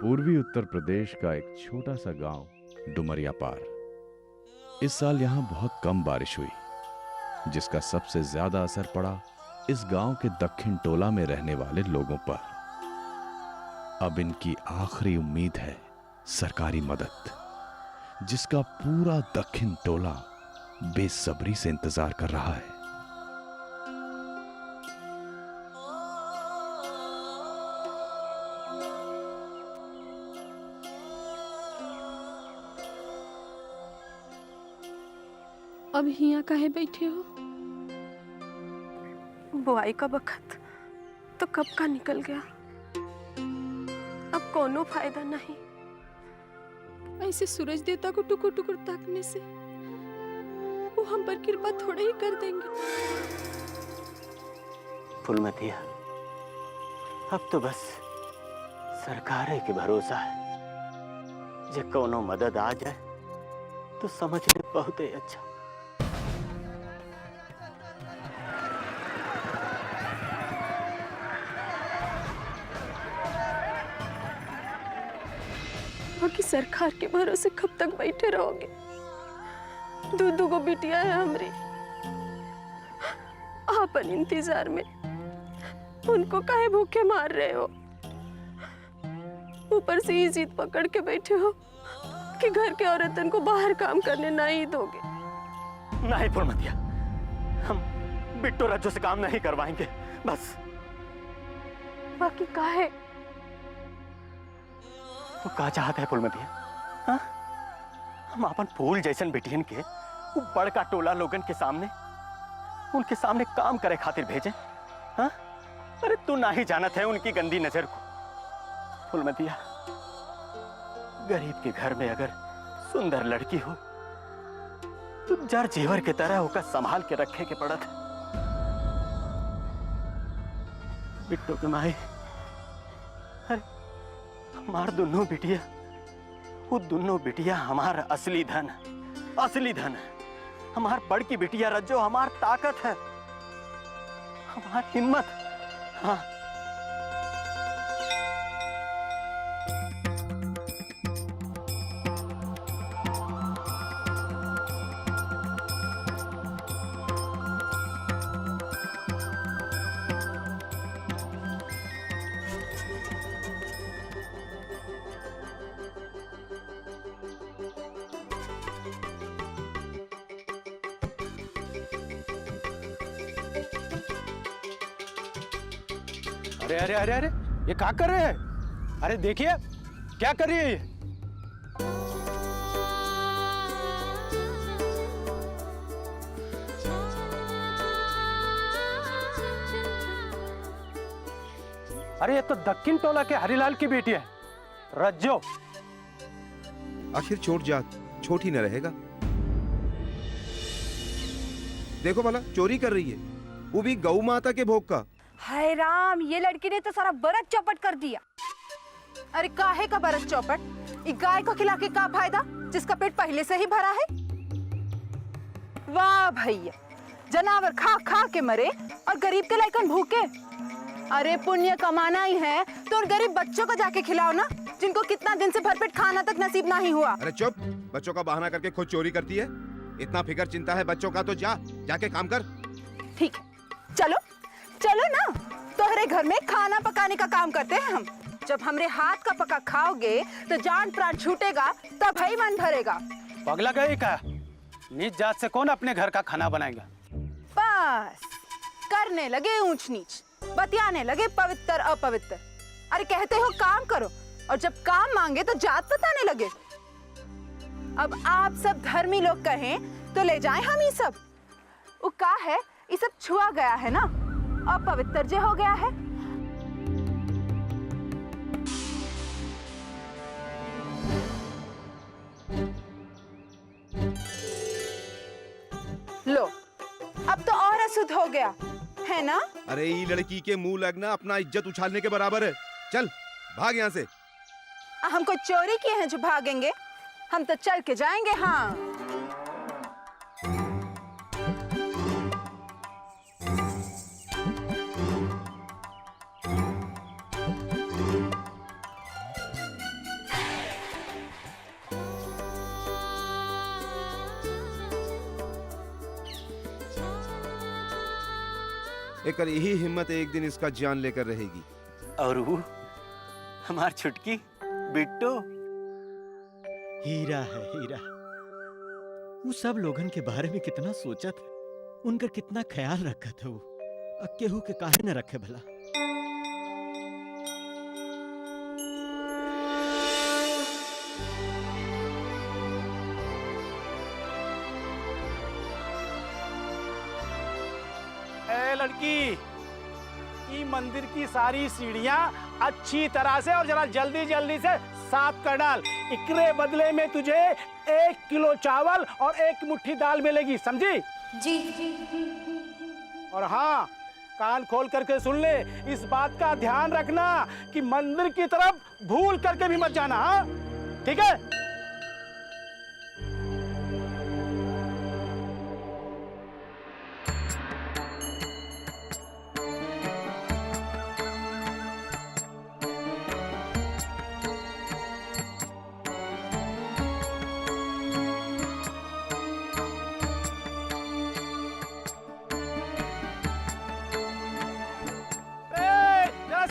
पूर्वी उत्तर प्रदेश का एक छोटा सा गांव डुमरिया पार। इस साल यहां बहुत कम बारिश हुई, जिसका सबसे ज्यादा असर पड़ा इस गांव के दक्षिण टोला में रहने वाले लोगों पर। अब इनकी आखिरी उम्मीद है सरकारी मदद, जिसका पूरा दक्षिण टोला बेसब्री से इंतजार कर रहा है। अब हिया काहे बैठे हो? बुआई का बखत तो कब का निकल गया, अब कोनो फायदा नहीं। ऐसे सूरज देवता को टुकुर टुकुर ताकने से वो हम पर कृपा थोड़े ही कर देंगे। फूलमतिया, अब तो बस सरकार के भरोसा है। जे कोनो मदद आ जाए तो समझ ले बहुत ही अच्छा। बाकी सरकार के भरोसे कब तक बैठे रहोगे? दो गो बिटिया है हमरी, आपन इंतजार में उनको काहे भूखे मार रहे हो? ऊपर से ये जिद पकड़ के बैठे हो कि घर के औरतन को बाहर काम करने नहीं दोगे। नहीं फूलमतिया, हम बिट्टो रज्जो से काम नहीं करवाएंगे बस। बाकी काहे? तो का चाहता है फूलमतिया? हाँ? हम अपन फूल जैसन बेटियन के वो बड़का टोला लोगन के सामने उनके सामने काम करे खातिर भेजे? हाँ? अरे तू ना ही जानत है उनकी गंदी नजर को। फूलमतिया, गरीब के घर में अगर सुंदर लड़की हो तो जर जेवर के तरह होकर संभाल के रखे के पड़त है। बिट्टो के माई, अरे हमार दोनों बिटिया, वो दोनों बिटिया हमार असली धन, असली धन। हमार बड़की बिटिया रज्जो हमार ताकत है, हमार हिम्मत। हाँ, अरे अरे अरे अरे, ये क्या कर रहे हैं? अरे देखिए क्या कर रही है ये। अरे ये तो दक्षिण टोला के हरिलाल की बेटी है, रज्जो। आखिर छोट जात छोट ही न रहेगा। देखो भला, चोरी कर रही है, वो भी गौ माता के भोग का। हाय राम, ये लड़की ने तो सारा बरत चौपट कर दिया। अरे काहे का बरस चौपट? एक गाय को खिला के का फायदा, जिसका पेट पहले से ही भरा है? वाह भैया, जनावर खा खा के मरे और गरीब के लायकन भूखे। अरे पुण्य कमाना ही है तो उन गरीब बच्चों को जाके खिलाओ ना, जिनको कितना दिन से भरपेट खाना तक नसीब नहीं हुआ। अरे चुप, बच्चों का बहाना करके खुद चोरी करती है। इतना फिक्र चिंता है बच्चों का तो जाके काम कर। ठीक है, चलो चलो ना, तोहरे घर में खाना पकाने का काम करते हैं हम। जब हमरे हाथ का पका खाओगे तो जान प्राण छूटेगा, तब ही मन भरेगा। पगला गई का? नीच जात से कौन अपने घर का खाना बनाएगा? बस करने लगे ऊंच नीच, बतियाने लगे पवित्र अपवित्र। अरे कहते हो काम करो, और जब काम मांगे तो जात बताने लगे। अब आप सब धर्मी लोग कहें तो ले जाएं हम ये सब। वो का है, ये सब छुआ गया है ना, अपवित्र जे हो गया है। लो, अब तो और अशुद्ध हो गया है ना? अरे ये लड़की के मुंह लगना अपना इज्जत उछालने के बराबर है। चल भाग यहाँ से। हम कोई चोरी किए हैं जो भागेंगे? हम तो चल के जाएंगे। हाँ, एकर यही हिम्मत एक दिन इसका जान लेकर रहेगी। और वो हमार छुटकी बिट्टो हीरा है, हीरा। वो सब लोगन के बारे में कितना सोचा था, उनका कितना ख्याल रखा था। वो केहू के काहे न रखे भला। ए लड़की, ये मंदिर की सारी सीढ़ियां अच्छी तरह से और जरा जल्दी जल्दी से साफ कर डाल। इकरे बदले में तुझे 1 किलो चावल और 1 मुट्ठी दाल मिलेगी, समझी? जी। और हाँ, कान खोल करके सुन ले, इस बात का ध्यान रखना कि मंदिर की तरफ भूल करके भी मत जाना। हाँ, ठीक है?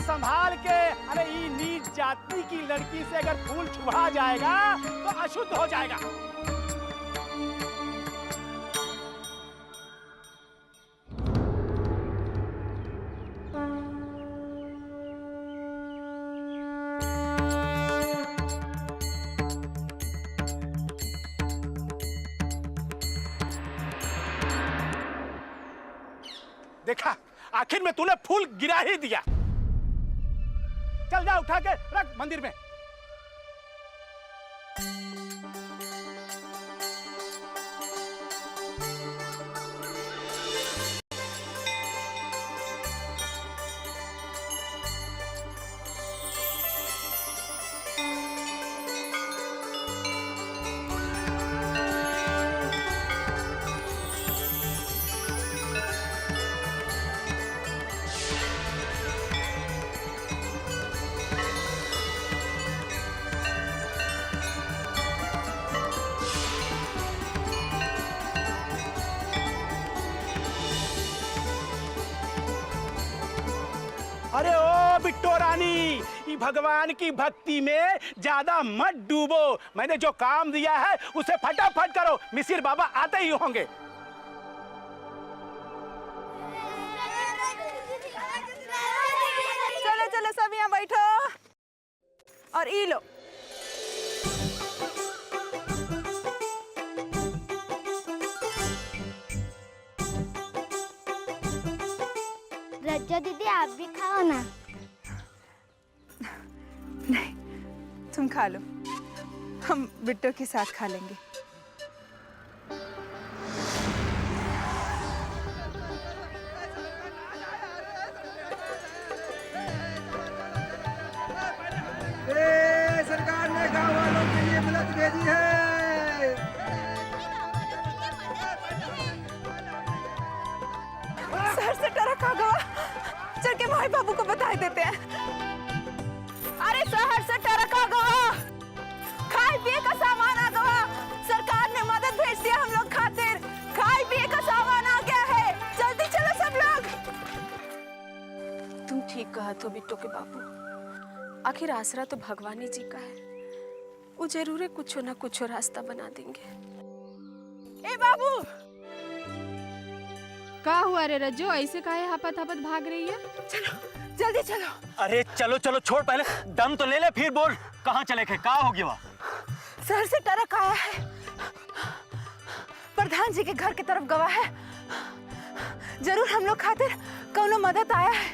संभाल के। अरे ये नीच जाति की लड़की से अगर फूल छुआ जाएगा तो अशुद्ध हो जाएगा। देखा, आखिर में तूने फूल गिरा ही दिया। चल जा, उठा के रख मंदिर में। अरे ओ बिट्टो रानी, ये भगवान की भक्ति में ज्यादा मत डूबो। मैंने जो काम दिया है उसे फटाफट करो, मिसिर बाबा आते ही होंगे। चलो चलो सब यहाँ बैठो और ई लो। रज्जो दीदी, आप भी खाओ ना। नहीं, तुम खा लो, हम बिट्टो के साथ खा लेंगे। सरकार ने गाँव वालों के लिए मदद भेजी है। शहर से ट्रक आ गया, चल के माई बाबू को बता देते हैं। अरे शहर से ट्रक आ गया, खाए पिए का सामान आ गया, सरकार ने मदद भेज दिया हम लोग खातिर। खाए पिए का सामान आ गया है, जल्दी चलो सब लोग। तुम ठीक कहा तो बिट्टो के बाबू, आखिर आसरा तो भगवान ही जी का है, वो जरूर कुछ ना कुछ रास्ता बना देंगे। ए बाबू, का हुआ रे रज्जो, ऐसे काहे हापत हापत भाग रही है? चलो जल्दी चलो। अरे चलो चलो, छोड़, पहले दम तो ले ले, फिर बोल कहाँ चले थे, क्या हो गया वहाँ? शहर से ट्रक आया है, प्रधान जी के घर की तरफ गवा है, जरूर हम लोग खातिर कौनो मदद आया है।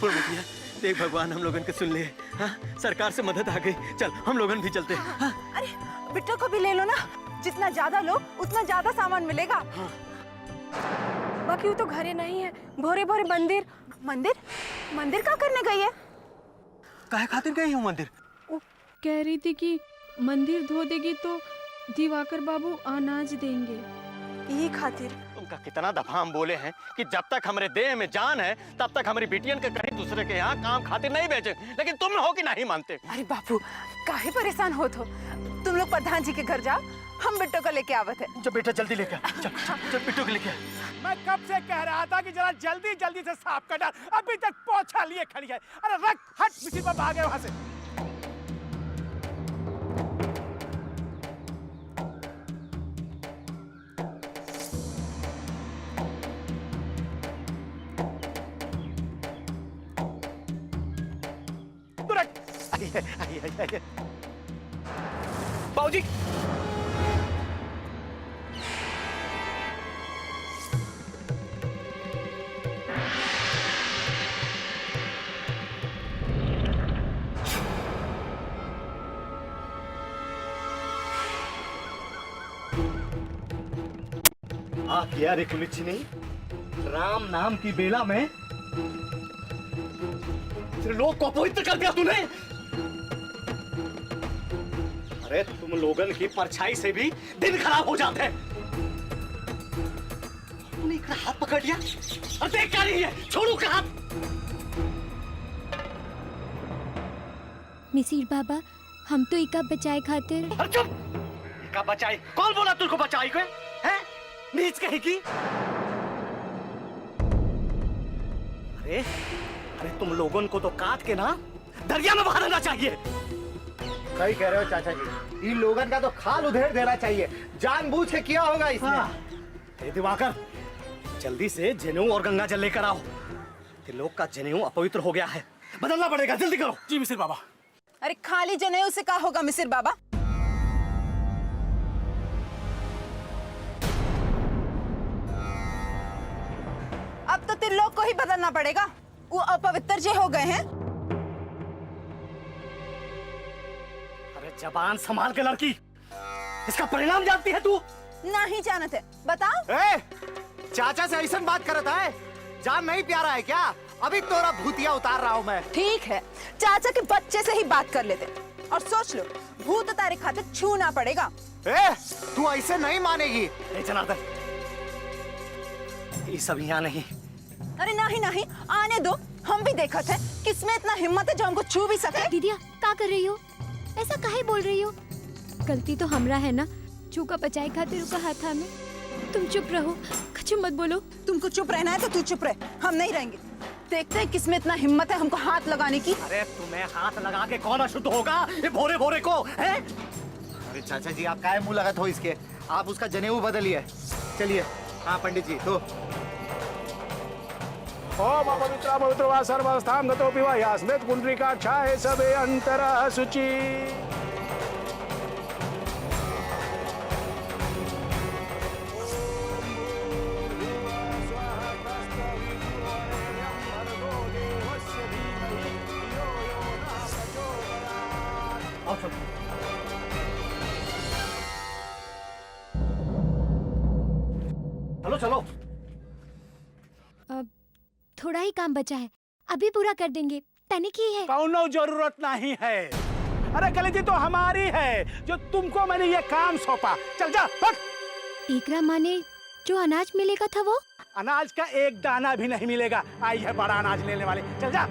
भैया देख, भगवान हम लोगन के सुन ले। हाँ, सरकार से मदद आ गई, चल हम लोगन भी चलते। हाँ। अरे बिट्टो को भी ले लो ना, जितना ज्यादा लो उतना ज्यादा सामान मिलेगा। हाँ। बाकी वो तो घरे नहीं है, भोरे भोरे मंदिर मंदिर मंदिर क्या करने गई है? काहे खातिर गई हूँ मंदिर? वो कह रही थी कि मंदिर धो देगी तो दिवाकर बाबू अनाज देंगे। यही खातिर उनका कितना दफा हम बोले हैं कि जब तक हमारे देह में जान है तब तक हमारी बेटियन के कहीं दूसरे के यहाँ काम खातिर नहीं भेजे, लेकिन तुम हो कि नहीं मानते। अरे बापू, काहे परेशान हो तो? तुम लोग प्रधान जी के घर जाओ, हम बिट्टो को लेके आवत है। जब बेटा जल्दी लेके आ, चल चल बिट्टू को लेके आ। मैं कब से कह रहा था कि जरा जल्दी जल्दी से साफ कर डाल, अभी तक पोछा लिए खड़ी है। अरे रख, हट, मिसिर पर भागे वहां से। आइए। बाबूजी, किया रे कुलिच्ची ने राम नाम की बेला में तेरे लोग को अपवित्र कर दिया तूने। अरे तुम लोगन की परछाई से भी दिन खराब हो जाते हैं। तूने एक हाथ पकड़ लिया और देख क्या रही है, छोड़ू का हाथ। मिसिर बाबा, हम तो इका बचाए खातिर। अरे चुप, इका बचाई? कौन बोला तुझको बचाई को? हैं? नीच कहेगी। अरे तुम लोगों को तो काट के ना दरिया में बहा देना चाहिए। सही कह रहे हो चाचा जी, इन लोगों का तो खाल उधेड़ देना चाहिए, जानबूझ के किया होगा इसने। हे दिवाकर, जल्दी से जनेऊ और गंगा जल लेकर आओ। लोग का जनेऊ अपवित्र हो गया है, बदलना पड़ेगा, जल्दी करो। जी मिसिर बाबा। अरे खाली जनेऊ से क्या होगा मिसिर बाबा? अब तो तेरे लोग को ही बदलना पड़ेगा, वो अपवित्र जे हो गए हैं। अरे जबान संभाल के लड़की, इसका परिणाम जानती है तू? नहीं जानत है, बताओ। चाचा से ऐसा बात करता है, जान नहीं प्यारा है क्या? अभी तोरा भूतिया उतार रहा हूँ मैं। ठीक है, चाचा के बच्चे से ही बात कर लेते और सोच लो, भूत तारे खाते छूना पड़ेगा। तू ऐसे नहीं मानेगी। जनार्दन, ये सब यहाँ नहीं। अरे नहीं, आने दो, हम भी देखा थे किसमें इतना हिम्मत है जो हमको छू भी सके। दीदिया, क्या कर रही हो? ऐसा काहे बोल रही हो? गलती तो हमरा है ना, चूका बचाए खातिर रुका हाथा में। तुम चुप रहो, कुछ मत बोलो। तुमको चुप रहना है तो तू चुप रह, हम नहीं रहेंगे। देखते हैं किसमें इतना हिम्मत है हमको हाथ लगाने की। अरे तुम्हें हाथ लगा के कौन अशुद्ध होगा ये भोरे भोरे को, हैं? अरे चाचा जी, आप काहे मुंह लगत हो इसके? आप उसका जनेऊ बदलिए। चलिए। हाँ पंडित जी, तो ओम पवित्र पवित्र वा सर्वस्थाम गतो पिवा यास्मेत कुंडलिका छाये सबे अंतरः शुचि। चलो चलो। अब थोड़ा ही काम बचा है, अभी पूरा कर देंगे। तनिक ही है। कौनो जरूरत नहीं है। अरे कलेजी तो हमारी है, जो तुमको मैंने ये काम सौंपा। चल जा, हट। एकरा माने जो अनाज मिलेगा था वो? अनाज का एक दाना भी नहीं मिलेगा। आई है बड़ा अनाज लेने वाले, चल जा।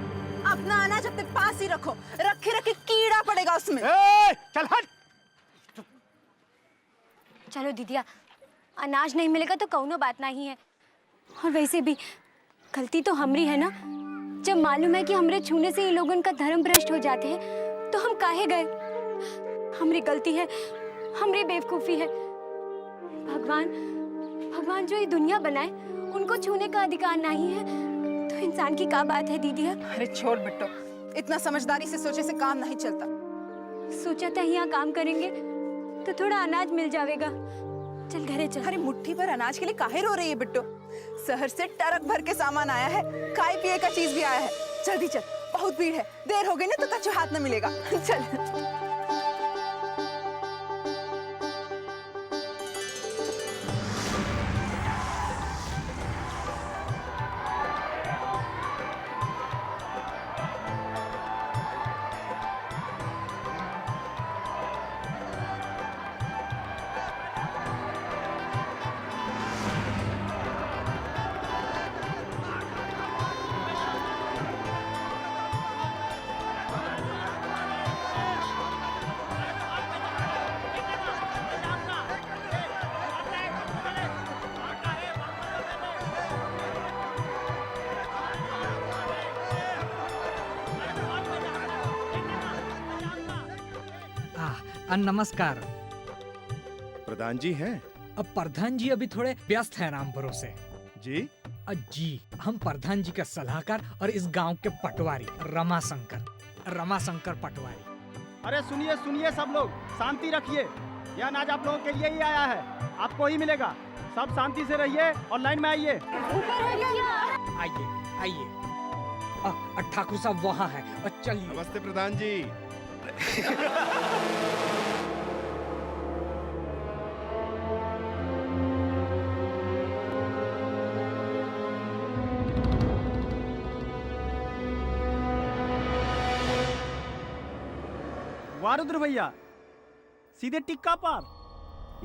अपना अनाज अपने पास ही रखो, रखे रखे कीड़ा पड़ेगा उसमें। चल हट। चलो दीदिया, अनाज नहीं मिलेगा तो कौनो बात नहीं है। और वैसे भी गलती तो हमरी है ना। जब मालूम है कि हमरे छूने से ये लोगन का धर्म भ्रष्ट हो जाते हैं तो हम काहे गए? हमरी गलती है, हमरी बेवकूफ़ी है। भगवान जो ये दुनिया बनाए उनको छूने का अधिकार नहीं है तो इंसान की क्या बात है दीदिया? अरे छोड़ बिट्टो, इतना समझदारी से सोचे से काम नहीं चलता। सोचा था यहाँ काम करेंगे तो थोड़ा अनाज मिल जाएगा। चल घरे चल। अरे मुट्ठी भर अनाज के लिए काहे रो रही है बिट्टो? शहर से ट्रक भर के सामान आया है, खाए पिए का चीज भी आया है। जल्दी चल, बहुत भीड़ है, देर हो गई ना तो कच्चू हाथ न मिलेगा। चल। नमस्कार। प्रधान जी हैं? अब प्रधान जी अभी थोड़े व्यस्त हैं राम भरोसे। जी? जी, हम प्रधान जी के सलाहकार और इस गांव के पटवारी रमाशंकर पटवारी। अरे सुनिए सुनिए सब लोग, शांति रखिए। यह अनाज आप लोगों के लिए ही आया है, आपको ही मिलेगा। सब शांति से रहिए और लाइन में आइए। आइए। ठाकुर साहब वहाँ है। चलिए। नमस्ते प्रधान जी। वारुद्र भैया, सीधे टिक्का पार।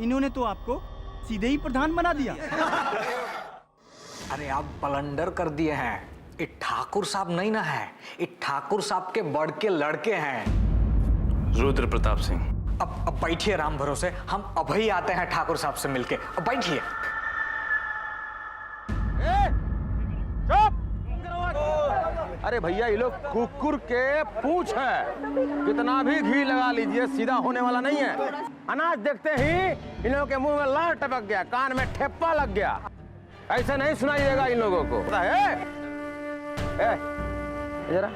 इन्होंने तो आपको सीधे ही प्रधान बना दिया। अरे आप बलंडर कर दिए हैं। ये ठाकुर साहब नहीं ना है, ये ठाकुर साहब के बड़ के लड़के हैं, रुद्र प्रताप सिंह। अब बैठिए राम भरोसे, हम अभी आते हैं ठाकुर साहब से मिलके। अब बैठिए। अरे भैया ये लोग कुकुर के पूंछ है, कितना भी घी लगा लीजिए सीधा होने वाला नहीं है। अनाज देखते ही इन लोगों के मुंह में लार टपक गया, कान में ठेप्पा लग गया। ऐसे नहीं सुनाइएगा इन लोगों को, पता है? जरा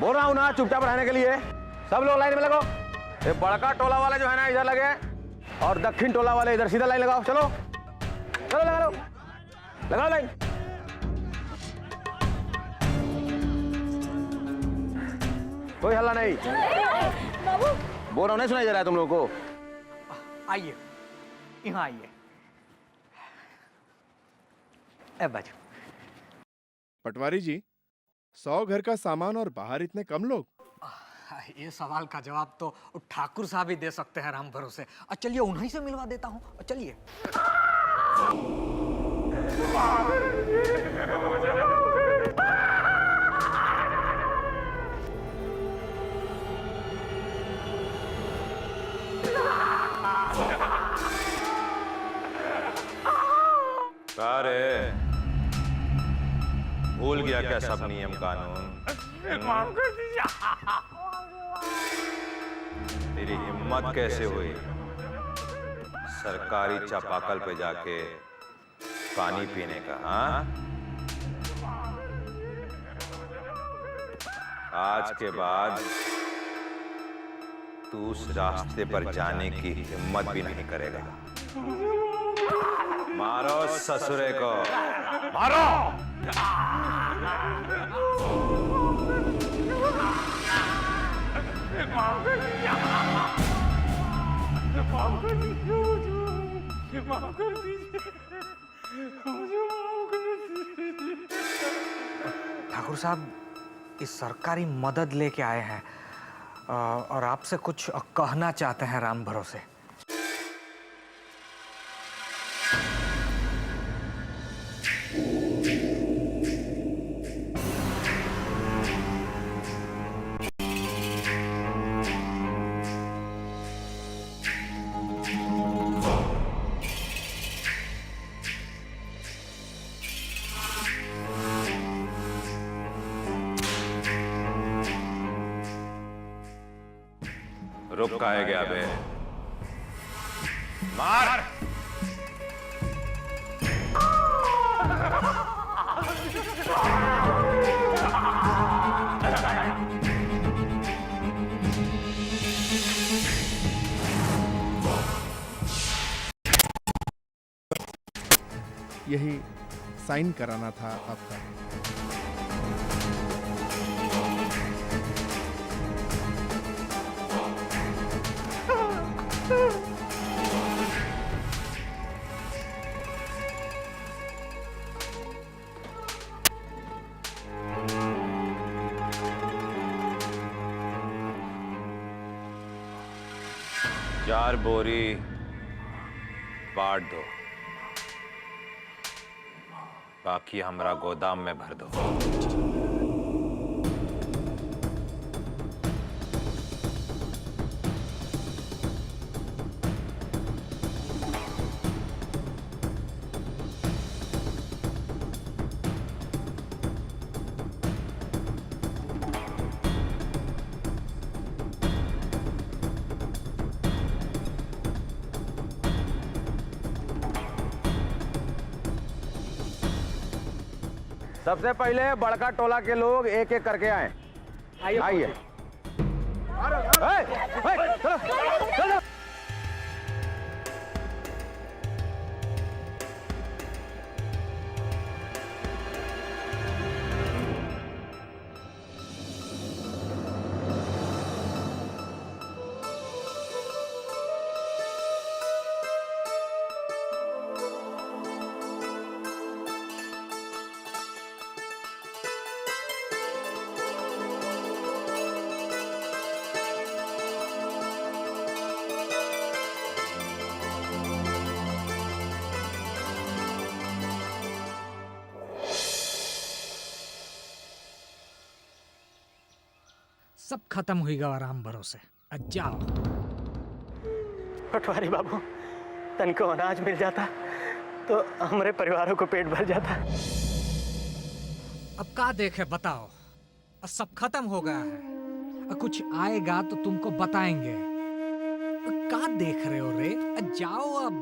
बोल रहा हूँ ना चुपचाप रहने के लिए। सब लोग लाइन में लगो। ये बड़का टोला वाले जो है ना इधर लगे और दक्षिण टोला वाले इधर सीधा लाइन लगाओ। चलो चलो लगा लो, लगाओ लाइन। कोई हल्ला नहीं। बोल रहा हूँ, नहीं सुनाई दे रहा है तुम लोगों को? आइए, यहाँ आइए। ए बाजू। पटवारी जी, 100 घर का सामान और बाहर इतने कम लोग? ये सवाल का जवाब तो ठाकुर साहब ही दे सकते हैं राम भरोसे। चलिए उन्हीं से मिलवा देता हूँ। चलिए। अरे भूल गया क्या सब नियम कानून? माफ कर दीजिए। तेरी हिम्मत कैसे हुई सरकारी चापाकल पे जाके पानी पीने का? हाँ, आज के बाद तू उस रास्ते पर जाने की हिम्मत भी नहीं करेगा। मारो ससुरे को, मारो। ठाकुर साहब इस सरकारी मदद लेके आए हैं और आपसे कुछ कहना चाहते हैं राम भरोसे। रुक काहे गया बे? मार। यही साइन कराना था आपका। चार बोरी बांट दो, बाकी हमरा गोदाम में भर दो। सबसे पहले बड़का टोला के लोग एक एक करके आए। आइए। चलो चलो। सब खत्म होगा आराम भरोसे। जाओ। पटवारी बाबू, तनको अनाज मिल जाता तो हमारे परिवारों को पेट भर जाता। अब का देखे बताओ, अब सब खत्म हो गया है। अब कुछ आएगा तो तुमको बताएंगे। अब का देख रहे हो रे? अब जाओ अब।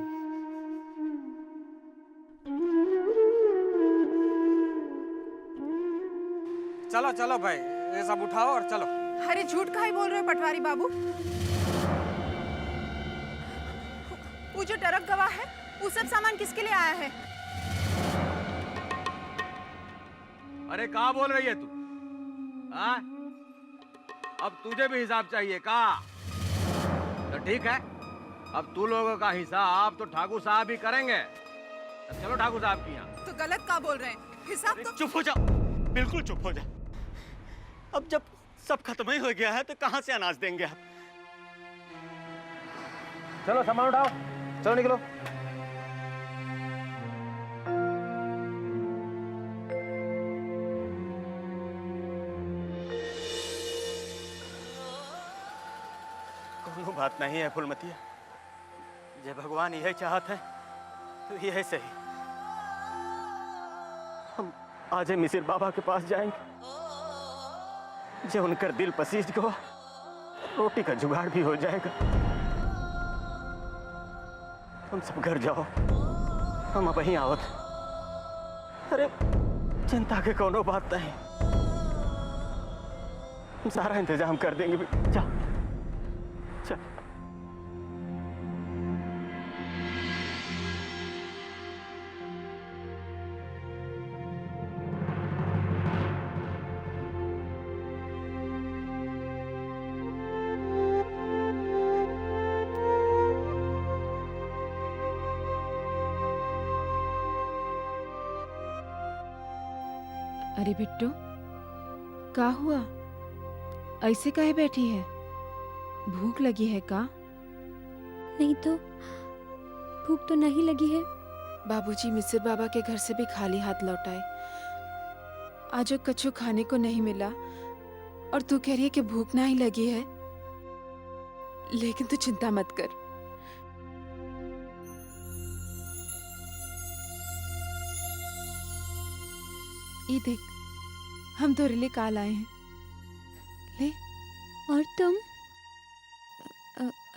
चलो चलो भाई, ये सब उठाओ और चलो। अरे झूठ काहे बोल रहे हो पटवारी बाबू? वो जो ट्रक गवाह है, वो सब सामान किसके लिए आया है? अरे कहाँ बोल रही है तू? हाँ? अब तुझे भी हिसाब चाहिए का? तो ठीक है, अब तू लोगों का हिसाब तो ठाकुर साहब ही करेंगे। अब चलो ठाकुर साहब की यहाँ। तो गलत का बोल रहे हैं? हिसाब तो चुप हो जा, बिल्कुल चुप हो जा। अब जब सब खत्म ही हो गया है तो कहां से अनाज देंगे आप? चलो सामान उठाओ, चलो निकलो। कोई बात नहीं है फुलमतिया, जब भगवान यह चाहत है तो यह सही। हम आज मिसिर बाबा के पास जाएंगे, जो उनकर दिल पसीज गो, रोटी का जुगाड़ भी हो जाएगा। तुम सब घर जाओ, हम अब वहीं आवत। अरे चिंता के कोनो बात नहीं, हम सारा इंतजाम कर देंगे। जा चल। अरे बिट्टू, का हुआ? ऐसे काहे बैठी है? भूख लगी है का? नहीं तो, भूख तो नहीं लगी है। बाबूजी मिसिर बाबा के घर से भी खाली हाथ लौटाए। आज वो कछु खाने को नहीं मिला और तू कह रही है कि भूख नहीं लगी है। लेकिन तू चिंता मत कर, ये देख, हम तो रिले काल आए हैं। ले। और तुम?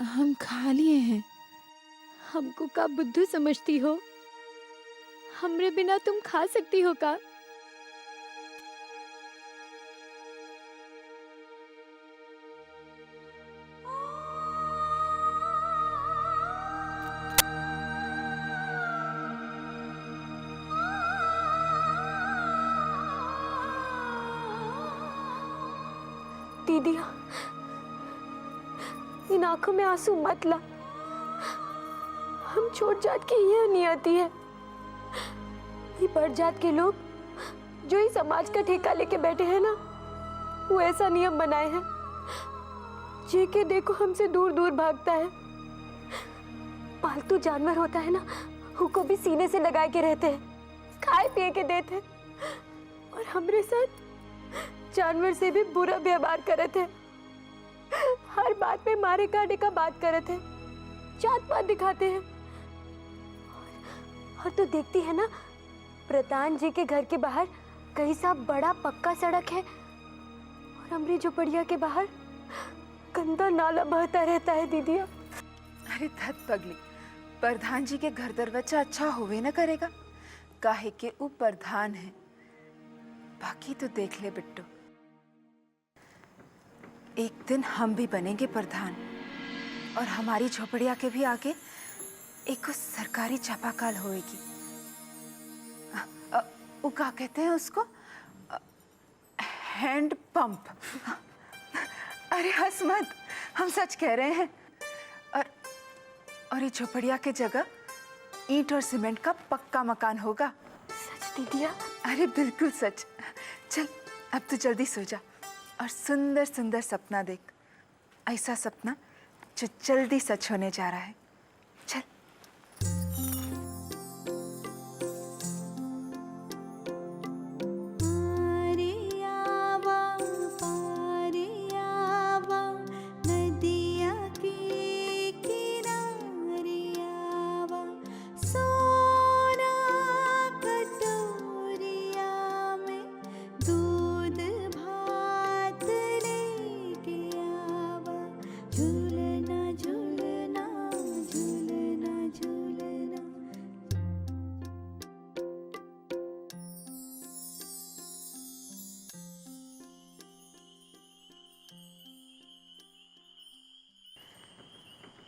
हम खा लिए हैं। हमको का बुद्धू समझती हो? हमरे बिना तुम खा सकती हो का? दीदिया, इन आंखों में आंसू मत ला। हम छोट जात की यह नियति है। ये बड़ जात के लोग जो इस समाज का ठेका लेके बैठे हैं ना, वो ऐसा नियम बनाए हैं जे के देखो हमसे दूर दूर भागता है। पालतू जानवर होता है ना, उनको भी सीने से लगाए के रहते हैं, खाए पिए के देते हैं। और हमरे साथ जानवर से भी बुरा व्यवहार करे थे। हर बात में मारे काटे का बात करे थे, जात पात दिखाते हैं। और तो देखती है ना, प्रधान जी के घर के बाहर कहीं सा बड़ा पक्का सड़क है और हमरी झोपड़िया के बाहर गंदा नाला बहता रहता है दीदिया। अरे धत पगली, प्रधान जी के घर दरवाजा अच्छा होवे न करेगा, काहे के ऊ प्रधान है। बाकी तो देख ले बिट्टू, एक दिन हम भी बनेंगे प्रधान और हमारी झोपड़िया के भी आगे एक सरकारी चापाकल होएगी। वो क्या कहते हैं उसको, हैंड पंप। अरे हंस मत, हम सच कह रहे हैं। और ये झोपड़िया के जगह ईंट और सीमेंट का पक्का मकान होगा। सच दीदिया? अरे बिल्कुल सच। चल अब तू जल्दी सो जा और सुंदर सुंदर सपना देख, ऐसा सपना जो जल्दी सच होने जा रहा है। चल।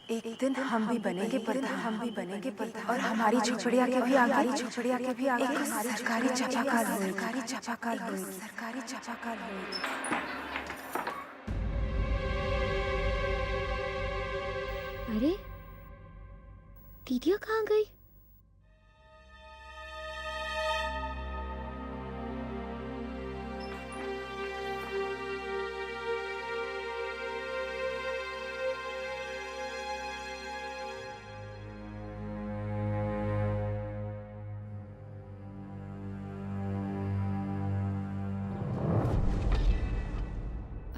एक दिन हम भी बनेंगे प्रधान, हम भी बनेंगे प्रधान और हमारी झोपड़िया के भी आगे, हमारी झोपड़िया के भी आगे एक सरकारी चापाकल होएगी, सरकारी चापाकल होएगी, सरकारी चापाकल होएगी। अरे दीदिया कहाँ गई?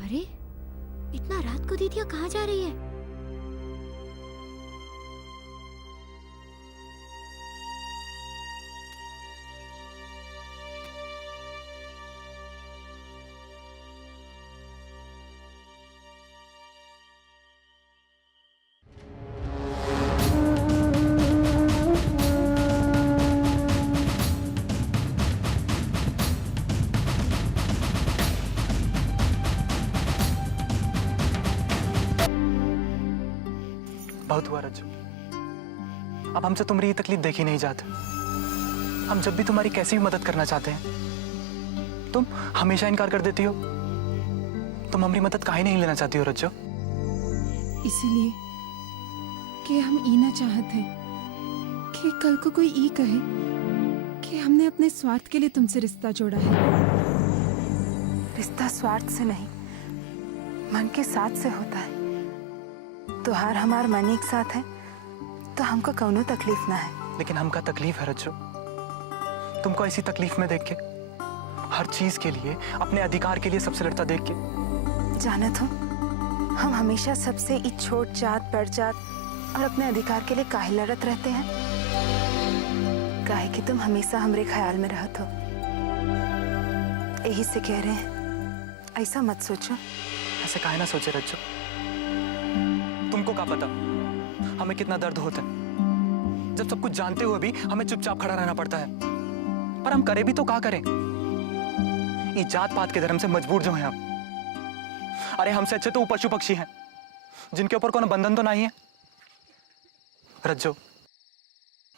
अरे इतना रात को दीदिया कहाँ जा रही है? बहुत हुआ रज्जू, अब हमसे तुम्हारी ये तकलीफ देखी नहीं जाती। हम जब भी तुम्हारी कैसी भी मदद करना चाहते हैं तुम हमेशा इनकार कर देती हो। तुम हमारी मदद काहे नहीं लेना चाहती हो रज्जू? इसीलिए कि हम ई ना चाहते हैं कि कल को कोई ई कहे कि हमने अपने स्वार्थ के लिए तुमसे रिश्ता जोड़ा है। रिश्ता स्वार्थ से नहीं, मन के साथ से होता है। तुहार हमार मन एक साथ है तो हमको कौनो तकलीफ ना है। लेकिन हमका तकलीफ है रज्जू, तुमको ऐसी तकलीफ में देख के, हर चीज के लिए, अपने अधिकार के लिए सबसे लड़ता देख के। जानत हो, हम हमेशा सबसे इस छोट जात बड़ जात और अपने अधिकार के लिए काहे लड़त रहते हैं? काहे कि तुम हमेशा हमरे ख्याल में रहत हो। यही से कह रहे हैं, ऐसा मत सोचो। ऐसे काहे ना सोचे रज्जू? तुमको क्या पता हमें कितना दर्द होता है जब सब कुछ जानते हुए भी हमें चुपचाप खड़ा रहना पड़ता है। पर हम करें भी तो क्या करें? ये जात पात के धर्म से मजबूर जो हैं हम। अरे हमसे अच्छे तो वो पशु पक्षी हैं जिनके ऊपर कोनो बंधन तो नहीं है। रज्जो,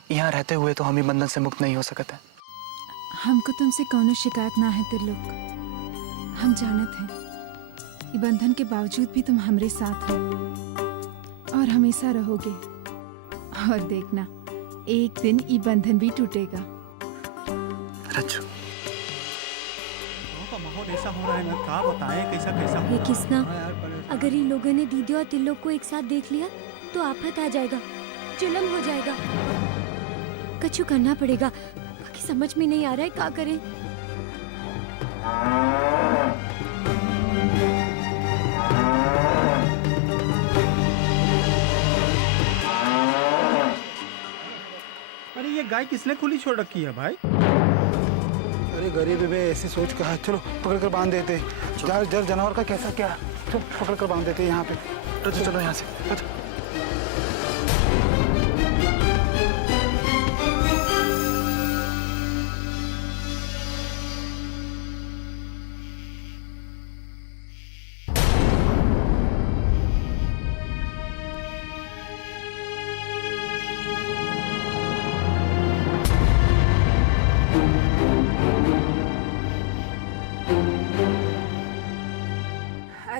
यहाँ रहते हुए तो हम ही बंधन से मुक्त नहीं हो सकते। हमको तुमसे कौनो शिकायत ना है तिरलोक। हम जानत हैं ये बंधन के बावजूद भी तुम हमरे साथ हो और हमेशा रहोगे। और देखना, एक दिन ये बंधन भी टूटेगा। रज्जू, माहौल ऐसा हो रहा है ना, क्या बताएं कैसा कैसा। हे किसना, अगर इन लोगों ने दीदी और तिल्लोक को एक साथ देख लिया तो आफत आ जाएगा, जुल्म हो जाएगा। कछु करना पड़ेगा, बाकी समझ में नहीं आ रहा है क्या करें। अरे ये गाय किसने खुली छोड़ रखी है भाई? अरे गरीब है, ऐसी सोच कहा। चलो पकड़ कर बांध देते। जर जानवर का कैसा क्या, चलो पकड़ कर बांध देते यहाँ पे। रज्जू चलो यहाँ से।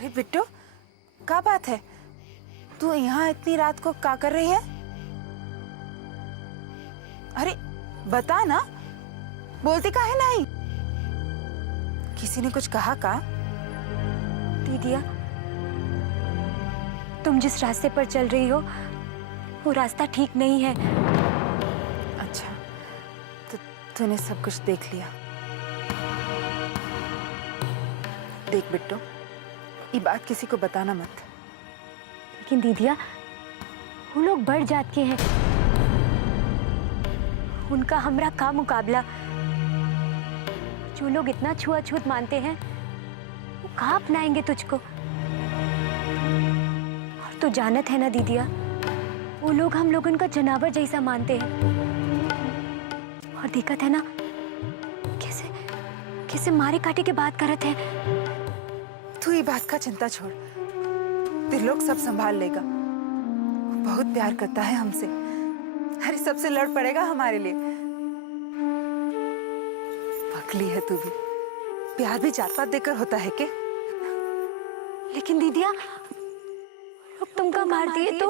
अरे बिट्टू, क्या बात है? तू यहाँ इतनी रात को क्या कर रही है? अरे बता ना, बोलती काहे नहीं? किसी ने कुछ कहा का? दीदिया, तुम जिस रास्ते पर चल रही हो वो रास्ता ठीक नहीं है। अच्छा, तो तूने सब कुछ देख लिया। देख बिट्टू, ये बात किसी को बताना मत। लेकिन दीदिया, वो लोग बढ़ जात के हैं, उनका हमरा का मुकाबला। जो लोग इतना छुआछूत मानते हैं वो कहाँ अपनाएंगे तुझको। और तू जानत है ना दीदिया, वो लोग हम लोगन का जनावर जैसा मानते हैं। और दिक्कत है ना, कैसे कैसे मारे काटे के बात करत है। तू ये बात का चिंता छोड़, त्रिलोक सब संभाल लेगा। वो बहुत प्यार करता है हमसे। अरे सबसे लड़ पड़ेगा हमारे लिए। पकली है तू भी, प्यार भी जात पात देकर होता है के? लेकिन दीदिया, लोग तुमका मार दिए तो?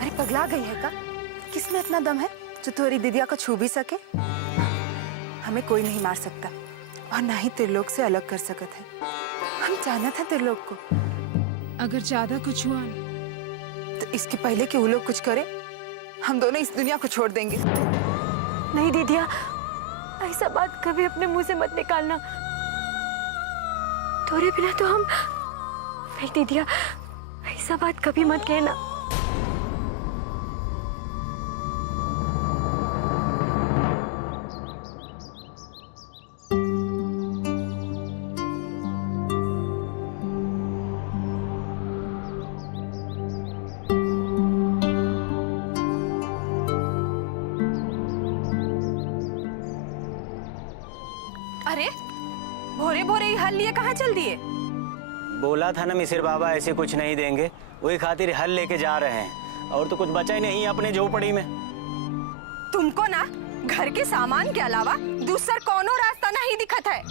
अरे पगला गई है का? किसमें इतना दम है जो तुम्हारी दीदिया को छू भी सके? हमें कोई नहीं मार सकता और ना ही त्रिलोक से अलग कर सकत है। हम जानत है त्रिलोक को। अगर ज्यादा कुछ हुआ तो इसके पहले कि वो लोग कुछ करे, हम दोनों इस दुनिया को छोड़ देंगे। नहीं दीदिया, ऐसा बात कभी अपने मुंह से मत निकालना। तोरे बिना तो हम नहीं। दीदिया, ऐसा बात कभी मत कहना। अरे भोरे भोरे ही हल लिए कहाँ चल दिए? बोला था ना मिसिर बाबा ऐसे कुछ नहीं देंगे, वही खातिर हल लेके जा रहे हैं। और तो कुछ बचा ही नहीं अपने झोपड़ी में। तुमको ना घर के सामान के अलावा दूसरा कोनो रास्ता नहीं दिखत है।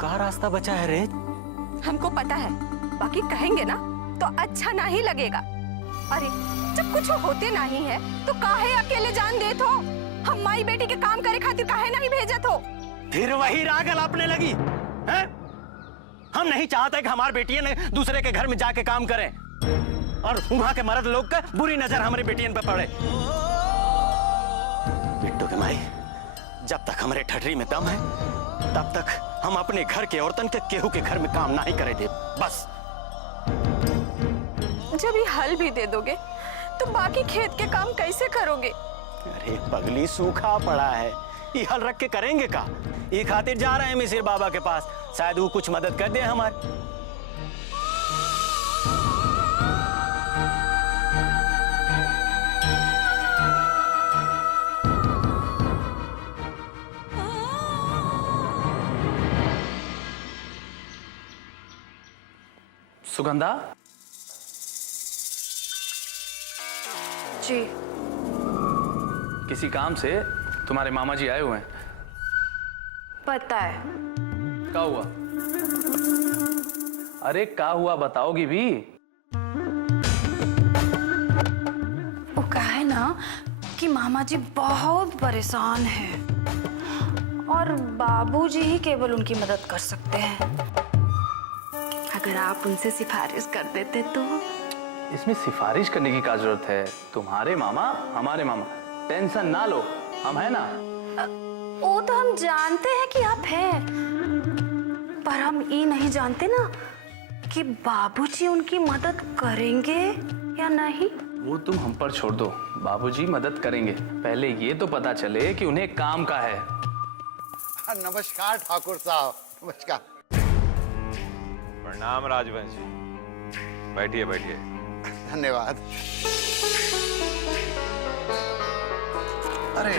कहाँ रास्ता बचा है रे? हमको पता है, बाकी कहेंगे ना तो अच्छा नहीं लगेगा। अरे जब कुछ होते नहीं है तो काहे अकेले जान देत हो? हम माई बेटी के काम करे खातिर काहे नहीं भेजत हो? फिर वही रागल अपने लगी है? हम नहीं चाहते कि हमारी बेटियां ने दूसरे के घर में जाके काम करें और वहां के मर्द लोग का बुरी नजर हमारी बेटियन पे पड़े। बिट्टू के माई, जब तक हमारे ठठरी में दम है तब तक हम अपने घर के औरतन के केहू के घर में काम नहीं करे दे। बस जब ये हल भी दे दोगे तो बाकी खेत के काम कैसे करोगे? अरे पगली, सूखा पड़ा है, ये हल रख के करेंगे का? ये खातिर जा रहे हैं मिसिर बाबा के पास, शायद वो कुछ मदद कर दे हमारी। सुगंधा जी, किसी काम से तुम्हारे मामा जी आए हुए हैं। पता है। क्या हुआ? अरे क्या हुआ बताओगी भी? वो कहा है ना कि मामा जी बहुत परेशान हैं और बाबूजी ही केवल उनकी मदद कर सकते हैं। अगर आप उनसे सिफारिश कर देते तो। इसमें सिफारिश करने की क्या जरूरत है? तुम्हारे मामा हमारे मामा, टेंशन ना लो, हम है ना। वो तो हम जानते हैं कि आप हैं, पर हम ये नहीं जानते ना कि बाबूजी उनकी मदद करेंगे या नहीं। वो तुम हम पर छोड़ दो, बाबूजी मदद करेंगे। पहले ये तो पता चले कि उन्हें काम का है। नमस्कार ठाकुर साहब, नमस्कार। प्रणाम राजवंश जी, बैठिए बैठिए। धन्यवाद। अरे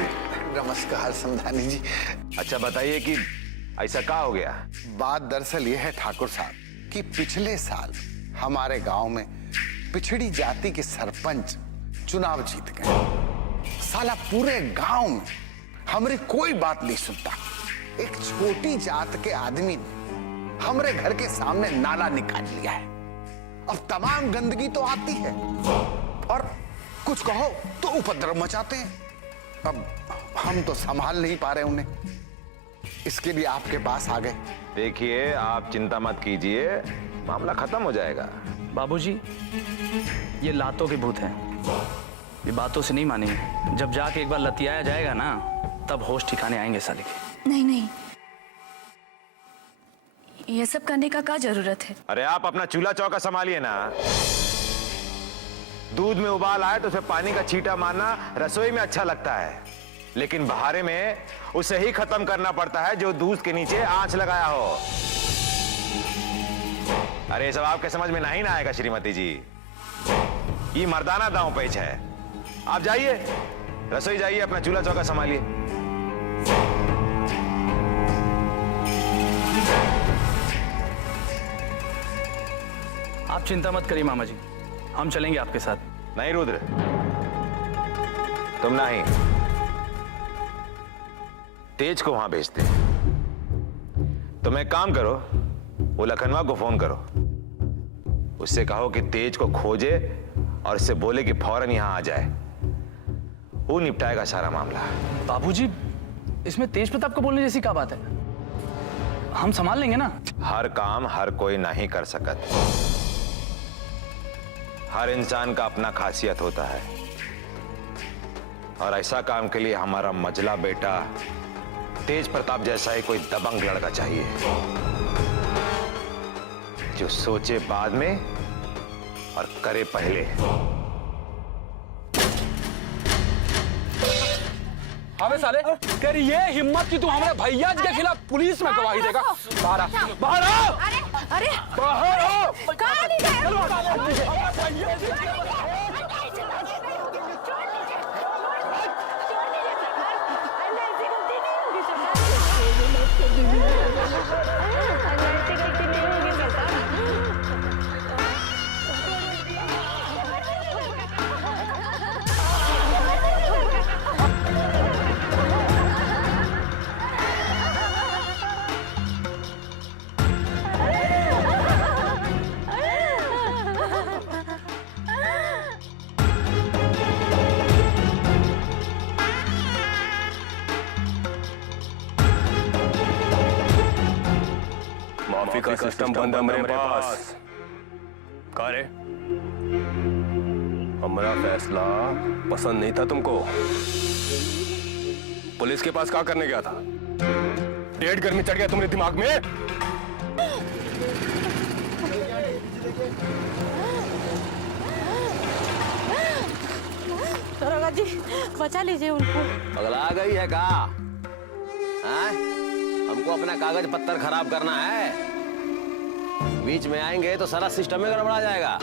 नमस्कार समधानी जी। अच्छा बताइए कि ऐसा क्या हो गया? बात दरअसल ये है ठाकुर साहब कि पिछले साल हमारे गांव में पिछड़ी जाति के सरपंच चुनाव जीत गए। साला पूरे गांव में हमरे कोई बात नहीं सुनता। एक छोटी जात के आदमी ने हमरे घर के सामने नाला निकाल लिया है। अब तमाम गंदगी तो आती है और कुछ कहो तो उपद्रव मचाते हैं। अब हम तो संभाल नहीं पा रहे उन्हें, इसके लिए आपके पास आ गए। देखिए, आप चिंता मत कीजिए, मामला खत्म हो जाएगा। बाबूजी, ये लातों के भूत हैं, ये बातों से नहीं मानेंगे। जब जाके एक बार लतियाया जाएगा ना, तब होश ठिकाने आएंगे साले के। नहीं नहीं, ये सब करने का क्या जरूरत है? अरे आप अपना चूल्हा चौका संभालिए ना। दूध में उबाल आए तो उसे पानी का छींटा मारना रसोई में अच्छा लगता है, लेकिन बहारे में उसे ही खत्म करना पड़ता है जो दूध के नीचे आंच लगाया हो। अरे सब आपके समझ में नहीं ना आएगा श्रीमती जी, ये मर्दाना दांव पेच है। आप जाइए, रसोई जाइए, अपना चूल्हा चौका संभालिए। आप चिंता मत करिए मामा जी, हम चलेंगे आपके साथ। नहीं रुद्र, तुम नहीं, तेज को वहां भेजते। तुम एक काम करो, वो लखनवा को फोन करो, उससे कहो कि तेज को खोजे और इससे बोले कि फौरन यहां आ जाए। वो निपटाएगा सारा मामला। बाबूजी, इसमें तेज प्रताप को बोलने जैसी क्या बात है? हम संभाल लेंगे ना। हर काम हर कोई नहीं कर सकत। हर इंसान का अपना खासियत होता है, और ऐसा काम के लिए हमारा मजला बेटा तेज प्रताप जैसा ही कोई दबंग लड़का चाहिए, जो सोचे बाद में और करे पहले। हमें साले तेरी ये हिम्मत कि तू हमारे भैया जी के खिलाफ पुलिस में गवाही देगा? बाहर आ, बाहर आ! अरे बाहर आओ! कहाँ नहीं गए? माफी का सिस्टम बंद है मेरे पास। का रे, हमारा फैसला पसंद नहीं था तुमको? पुलिस के पास क्या करने गया था? डेढ़ गर्मी चढ़ गया तुम्हारे दिमाग में? दरोगा जी, बचा लीजिए उनको। पगला गई है का? हमको अपना कागज पत्तर खराब करना है, बीच में आएंगे तो सारा सिस्टम में गड़बड़ा जाएगा।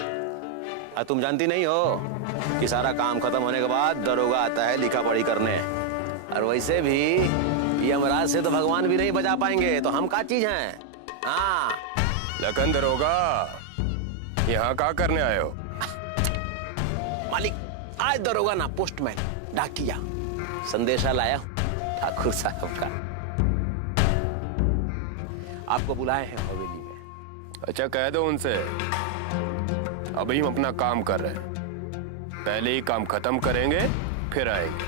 और तुम जानती नहीं हो कि सारा काम खत्म होने के बाद दरोगा आता है लिखा पढ़ी करने, और वैसे भी यमराज से तो भगवान भी नहीं बचा पाएंगे, तो हम क्या चीज हैं? हाँ लखन दरोगा, यहाँ क्या करने आए हो? मालिक, आज दरोगा ना पोस्टमैन डाकिया संदेशा लाया ठाकुर साहब का, आपको बुलाए हैं हवेली में। अच्छा, कह दो उनसे अभी हम अपना काम कर रहे हैं, पहले ही काम खत्म करेंगे फिर आएंगे।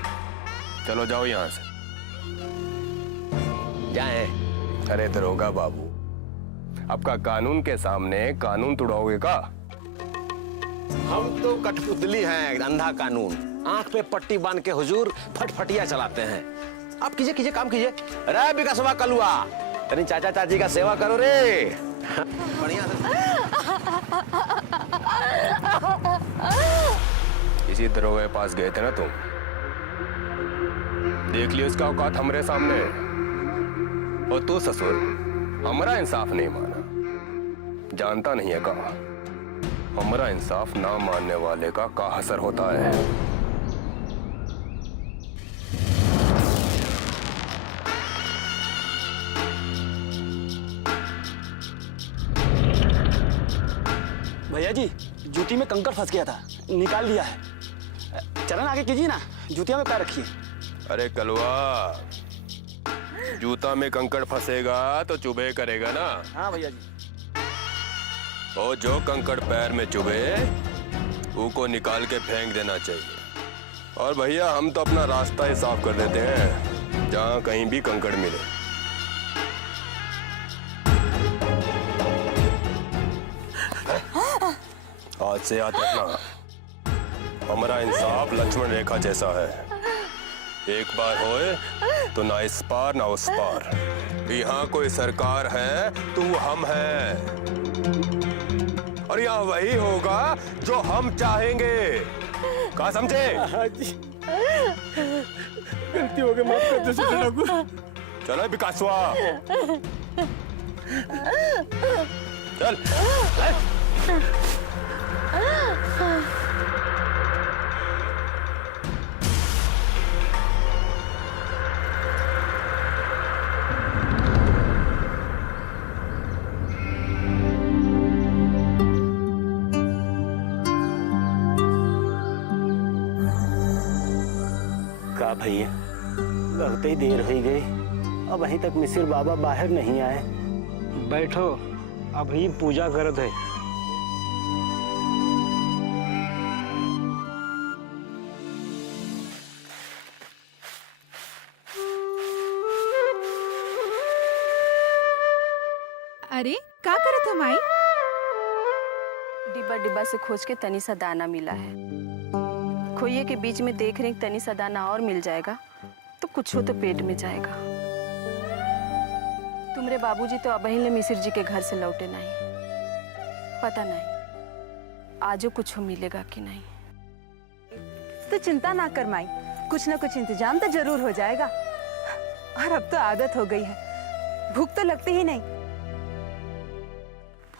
चलो जाओ यहाँ से। जाए? अरे दरोगा बाबू, आपका कानून के सामने कानून तोड़ोगे का? हम तो कठपुतली हैं, अंधा कानून। आंख पे पट्टी बांध के हुजूर फटफटिया चलाते हैं। आप कीजिए कीजिए, काम कीजिए। रे बिकसवा कलुआ, तनी चाचा चाची का सेवा करो रे। बढ़िया से। इसी दरोगा के पास गए थे ना तुम? देख लियो इसका औकात हमरे सामने। और तू ससुर हमारा इंसाफ नहीं माना, जानता नहीं है का हमारा इंसाफ ना मानने वाले का असर होता है। भैया जी, जूती में कंकड़ फंस गया था, निकाल लिया है। चरण आगे कीजिए ना, जूतिया में पैर रखिए। अरे कलवा, जूता में कंकड़ फंसेगा तो चुभे करेगा ना। हाँ भैया जी। और जो कंकड़ पैर में चुभे उसको निकाल के फेंक देना चाहिए। और भैया हम तो अपना रास्ता ही साफ कर देते हैं जहाँ कहीं भी कंकड़ मिले। आज से याद रखना, हमारा इंसाफ लक्ष्मण रेखा जैसा है। एक बार होए तो ना इस पार ना उस पार। यहाँ कोई सरकार है तो वो हम हैं, और यहाँ वही होगा जो हम चाहेंगे। कहा समझे? गलती हो गई, माफ कर दो छोटे ठाकुर। चलो विकासवा, चल। का भैया, लगते ही देर हो गई, अब अभी तक मिसिर बाबा बाहर नहीं आए। बैठो, अभी पूजा करत है। अरे का करत हो माई? डिब्बा डिब्बा से खोज के तनी सा दाना मिला है। खोइये के बीच में देख रही तनी सा दाना और मिल जाएगा तो कुछ हो तो पेट में जाएगा। तुम्हारे बाबूजी तो अब ही मिसिर जी के घर से लौटे नहीं, पता नहीं आजो कुछ हो मिलेगा कि नहीं। तो चिंता ना कर माई, कुछ ना कुछ इंतजाम तो जरूर हो जाएगा। और अब तो आदत हो गई है, भूख तो लगती ही नहीं।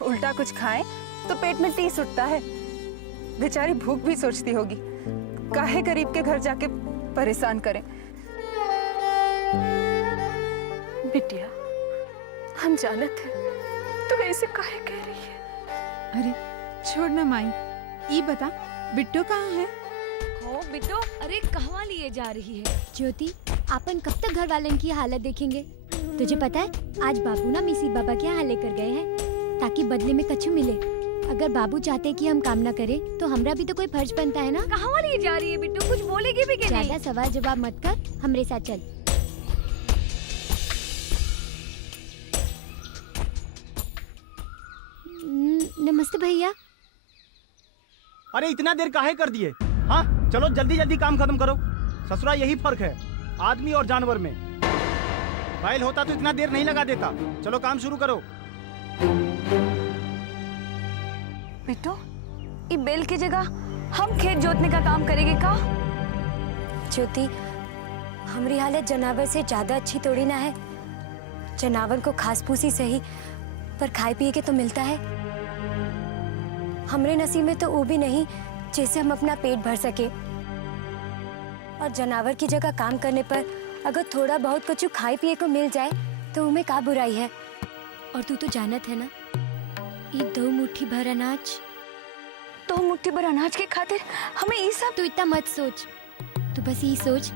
उल्टा कुछ खाएं तो पेट में टीस उठता है। बेचारी भूख भी सोचती होगी, काहे गरीब के घर जाके परेशान करें। बिटिया, हम जानत हैं तू ऐसे काहे कह रही है। अरे छोड़ ना माई, ये बता बिट्टू कहाँ है? हो बिट्टू, अरे कहाँ लिए जा रही है? ज्योति, अपन कब तक घर वालन की हालत देखेंगे? तुझे पता है आज बाबू ना मिसिर बाबा के यहाँ लेकर गए हैं ताकि बदले में कछु मिले। अगर बाबू चाहते कि हम काम ना करें तो हमरा भी तो कोई फर्ज बनता है ना। कहाँ लिए जा रही है बिट्टू, कुछ बोलेगी भी कि नहीं? ज्यादा सवाल जवाब मत कर, हमरे साथ चल। नमस्ते भैया। अरे इतना देर काहे कर दिए? हाँ चलो जल्दी जल्दी काम खत्म करो। ससुरा यही फर्क है आदमी और जानवर में। बैल होता तो इतना देर नहीं लगा देता। चलो काम शुरू करो। बिट्टू, ये बैल की जगह हम खेत जोतने का काम करेंगे का? ज्योति, हमारी हालत जनावर से ज्यादा अच्छी थोड़ी ना है। जनावर को घास फूसी सही पर खाए पिए के तो मिलता है। हमरे नसीब में तो वो भी नहीं जैसे हम अपना पेट भर सके। और जनावर की जगह काम करने पर अगर थोड़ा बहुत कुछ खाए पिए को मिल जाए तो उनमें का बुराई है। और तू तो जानत है ना, ये 2 मुट्ठी भर अनाज। 2 मुट्ठी भर अनाज के खातिर हमें ये सब? तू इतना मत सोच, तू बस ये सोच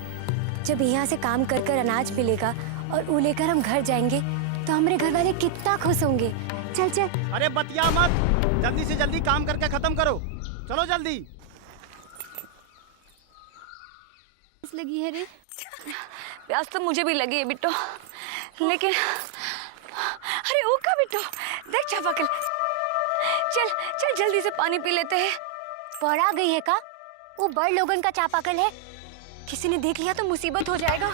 जब यहाँ से काम कर कर अनाज मिलेगा और वो लेकर हम घर जाएंगे तो हमारे घर वाले कितना खुश होंगे। चल चल। अरे बतिया मत, जल्दी से जल्दी काम करके खत्म करो। चलो जल्दी। लगी है रे? प्यास तो मुझे भी लगी है बिट्टू, लेकिन अरे ओ का बिट्टू, देख चापाकल। चल चल जल्दी से पानी पी लेते हैं। पड़ा गई है का? वो बड़ लोगन का चापाकल है, किसी ने देख लिया तो मुसीबत हो जाएगा।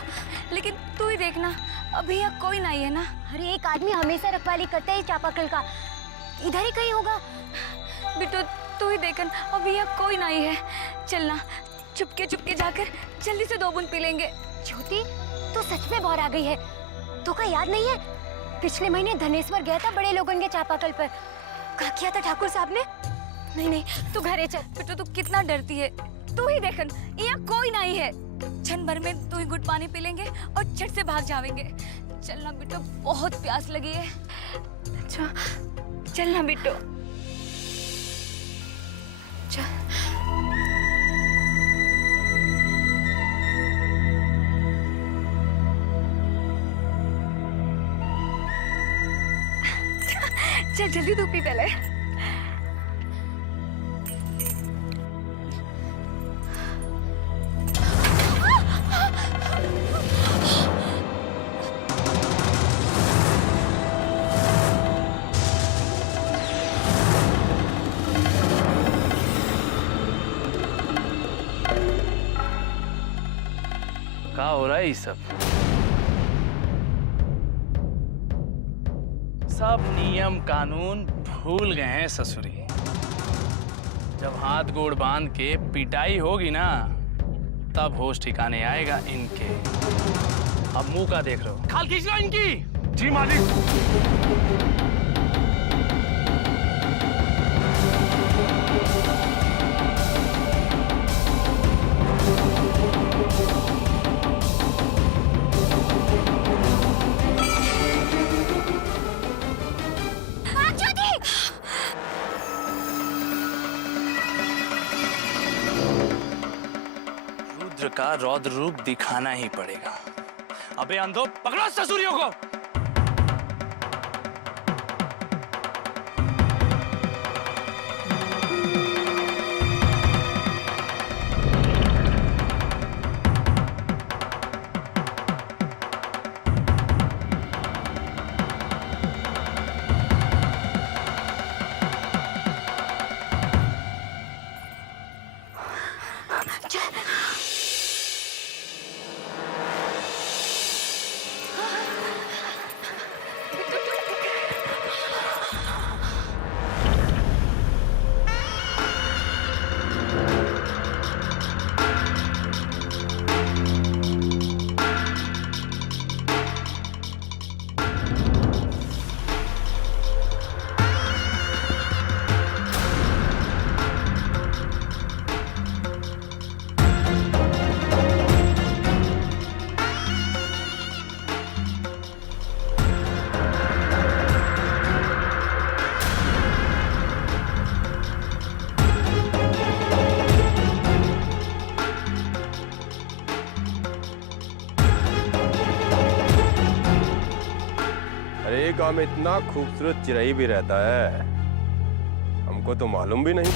लेकिन तू ही देखना, अभी यहाँ कोई नहीं है ना। अरे एक आदमी हमेशा रखवाली करता है चापाकल का, इधर ही कहीं होगा। बिट्टू तू ही देखन, अभी यहाँ कोई नहीं है। चलना, चुपके चुपके जाकर जल्दी से 2 बूंद पी लेंगे। ज्योति, तो सच में बौर आ गई है। तो का याद नहीं है पिछले महीने धनेश्वर गया था बड़े लोगन के चापाकल पर, क्या किया था ठाकुर साहब ने? नहीं नहीं, तू घरे चल। बिट्टू तू कितना डरती है, तू ही देखन यहाँ कोई नहीं है। क्षण भर में 2 घुट पानी पी लेंगे और झट से भाग जाएंगे। चलना बिट्टू, बहुत प्यास लगी है। अच्छा चलना बिट्टू। चल जल्दी धूप पी पहले। क्या हो रहा है ये सब? सब नियम कानून भूल गए हैं ससुरी। जब हाथ गोड़ बांध के पिटाई होगी ना, तब होश ठिकाने आएगा इनके। अब मुंह का देख रहे हो? खाल खींच लो इनकी। जी मालिक। रुद्र का रौद्र रूप दिखाना ही पड़ेगा। अबे अंधो, पकड़ो ससुरियों को। गांव में इतना खूबसूरत चिरई भी रहता है, हमको तो मालूम भी नहीं।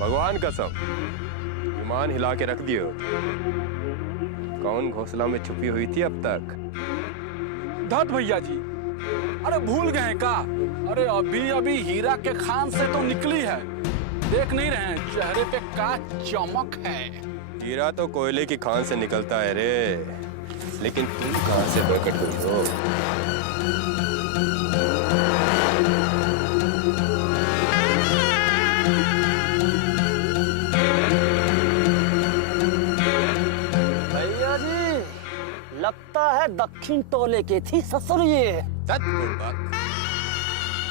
भगवान कसम, ईमान हिला के रख दियो। कौन घोंसला में छुपी हुई थी अब तक? धत भैया जी, अरे भूल गए का? अरे अभी अभी हीरा के खान से तो निकली है। देख नहीं रहे हैं चेहरे पे का चमक है। हीरा तो कोयले की खान से निकलता है रे, लेकिन तुम कहां से प्रकट हुई हो? भैया जी, लगता है दक्षिण टोले के थी ससुर ये।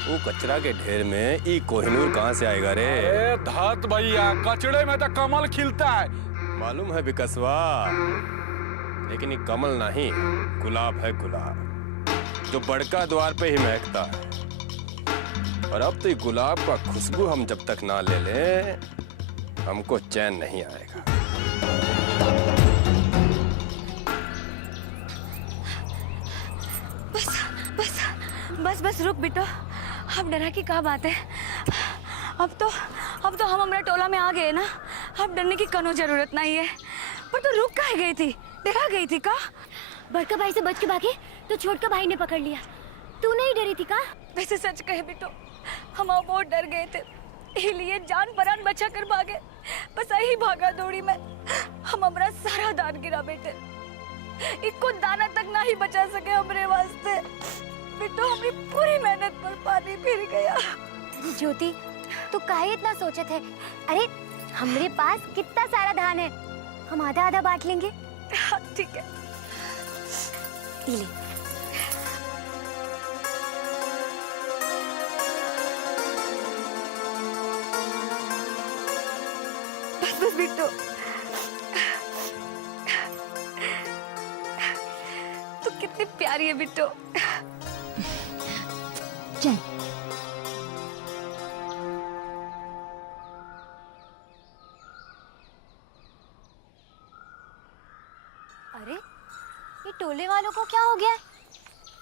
वो कचरा के ढेर में ई कोहिनूर कहां से आएगा रे? अरे धत भैया, कचड़े में तो कमल खिलता है। मालूम है बिकसवा, लेकिन ये कमल नहीं, गुलाब है, गुलाब जो बड़का द्वार पे ही महकता है। और अब तो ये गुलाब का खुशबू हम जब तक ना ले लें, हमको चैन नहीं आएगा। बस बस बस बस रुक बेटो, अब डरा की क्या बात है। अब तो हम हमारे टोला में आ गए ना, अब डरने की कनो जरूरत नहीं है। पर तो रुक काहे गई थी? डरा गई थी का? बड़का भाई से बच के भागे तो छोटका भाई ने पकड़ लिया। तू नहीं डरी थी का? वैसे सच कहे बेटो, हम बहुत डर गए थे, इसलिए जान परान बचा कर भागे। बस यही भागा दौड़ी में हम हमारा सारा दान गिरा बेटे। इको दाना तक ना ही बचा सके हमरे वास्ते। बेटो हमारी पूरी मेहनत पर पानी फिर गया। ज्योति, तू काहे इतना सोचत है? अरे हमरे पास कितना सारा धान है, हम आधा आधा बांट लेंगे। हाँ, ठीक है। ले। बस बस बिट्टू, तू कितनी प्यारी है बिट्टू। चल। टोले वालों को क्या हो गया है?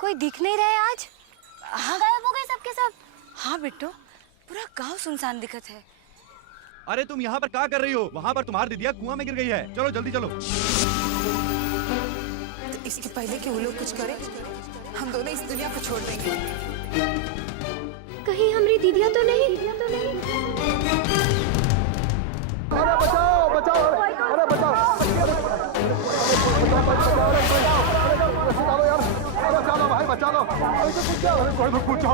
कोई दिख नहीं रहे आज। कहाँ गायब हो गए सबके सब? हाँ बिट्टू, पूरा गांव सुनसान दिखत है। अरे तुम यहाँ पर क्या कर रही हो? वहाँ पर तुम्हारी दीदिया कुआं में गिर गई है। चलो जल्दी चलो। तो इसके पहले कि वो लोग कुछ करें, हम दोनों इस दुनिया को छोड़ देंगे। कहीं हमारी दीदिया तो नहीं? अरे बचाओ बचाओ, अरे बचाओ, बचाओ यार, बचा लो भाई, बचा लो। कोई तो पूछो।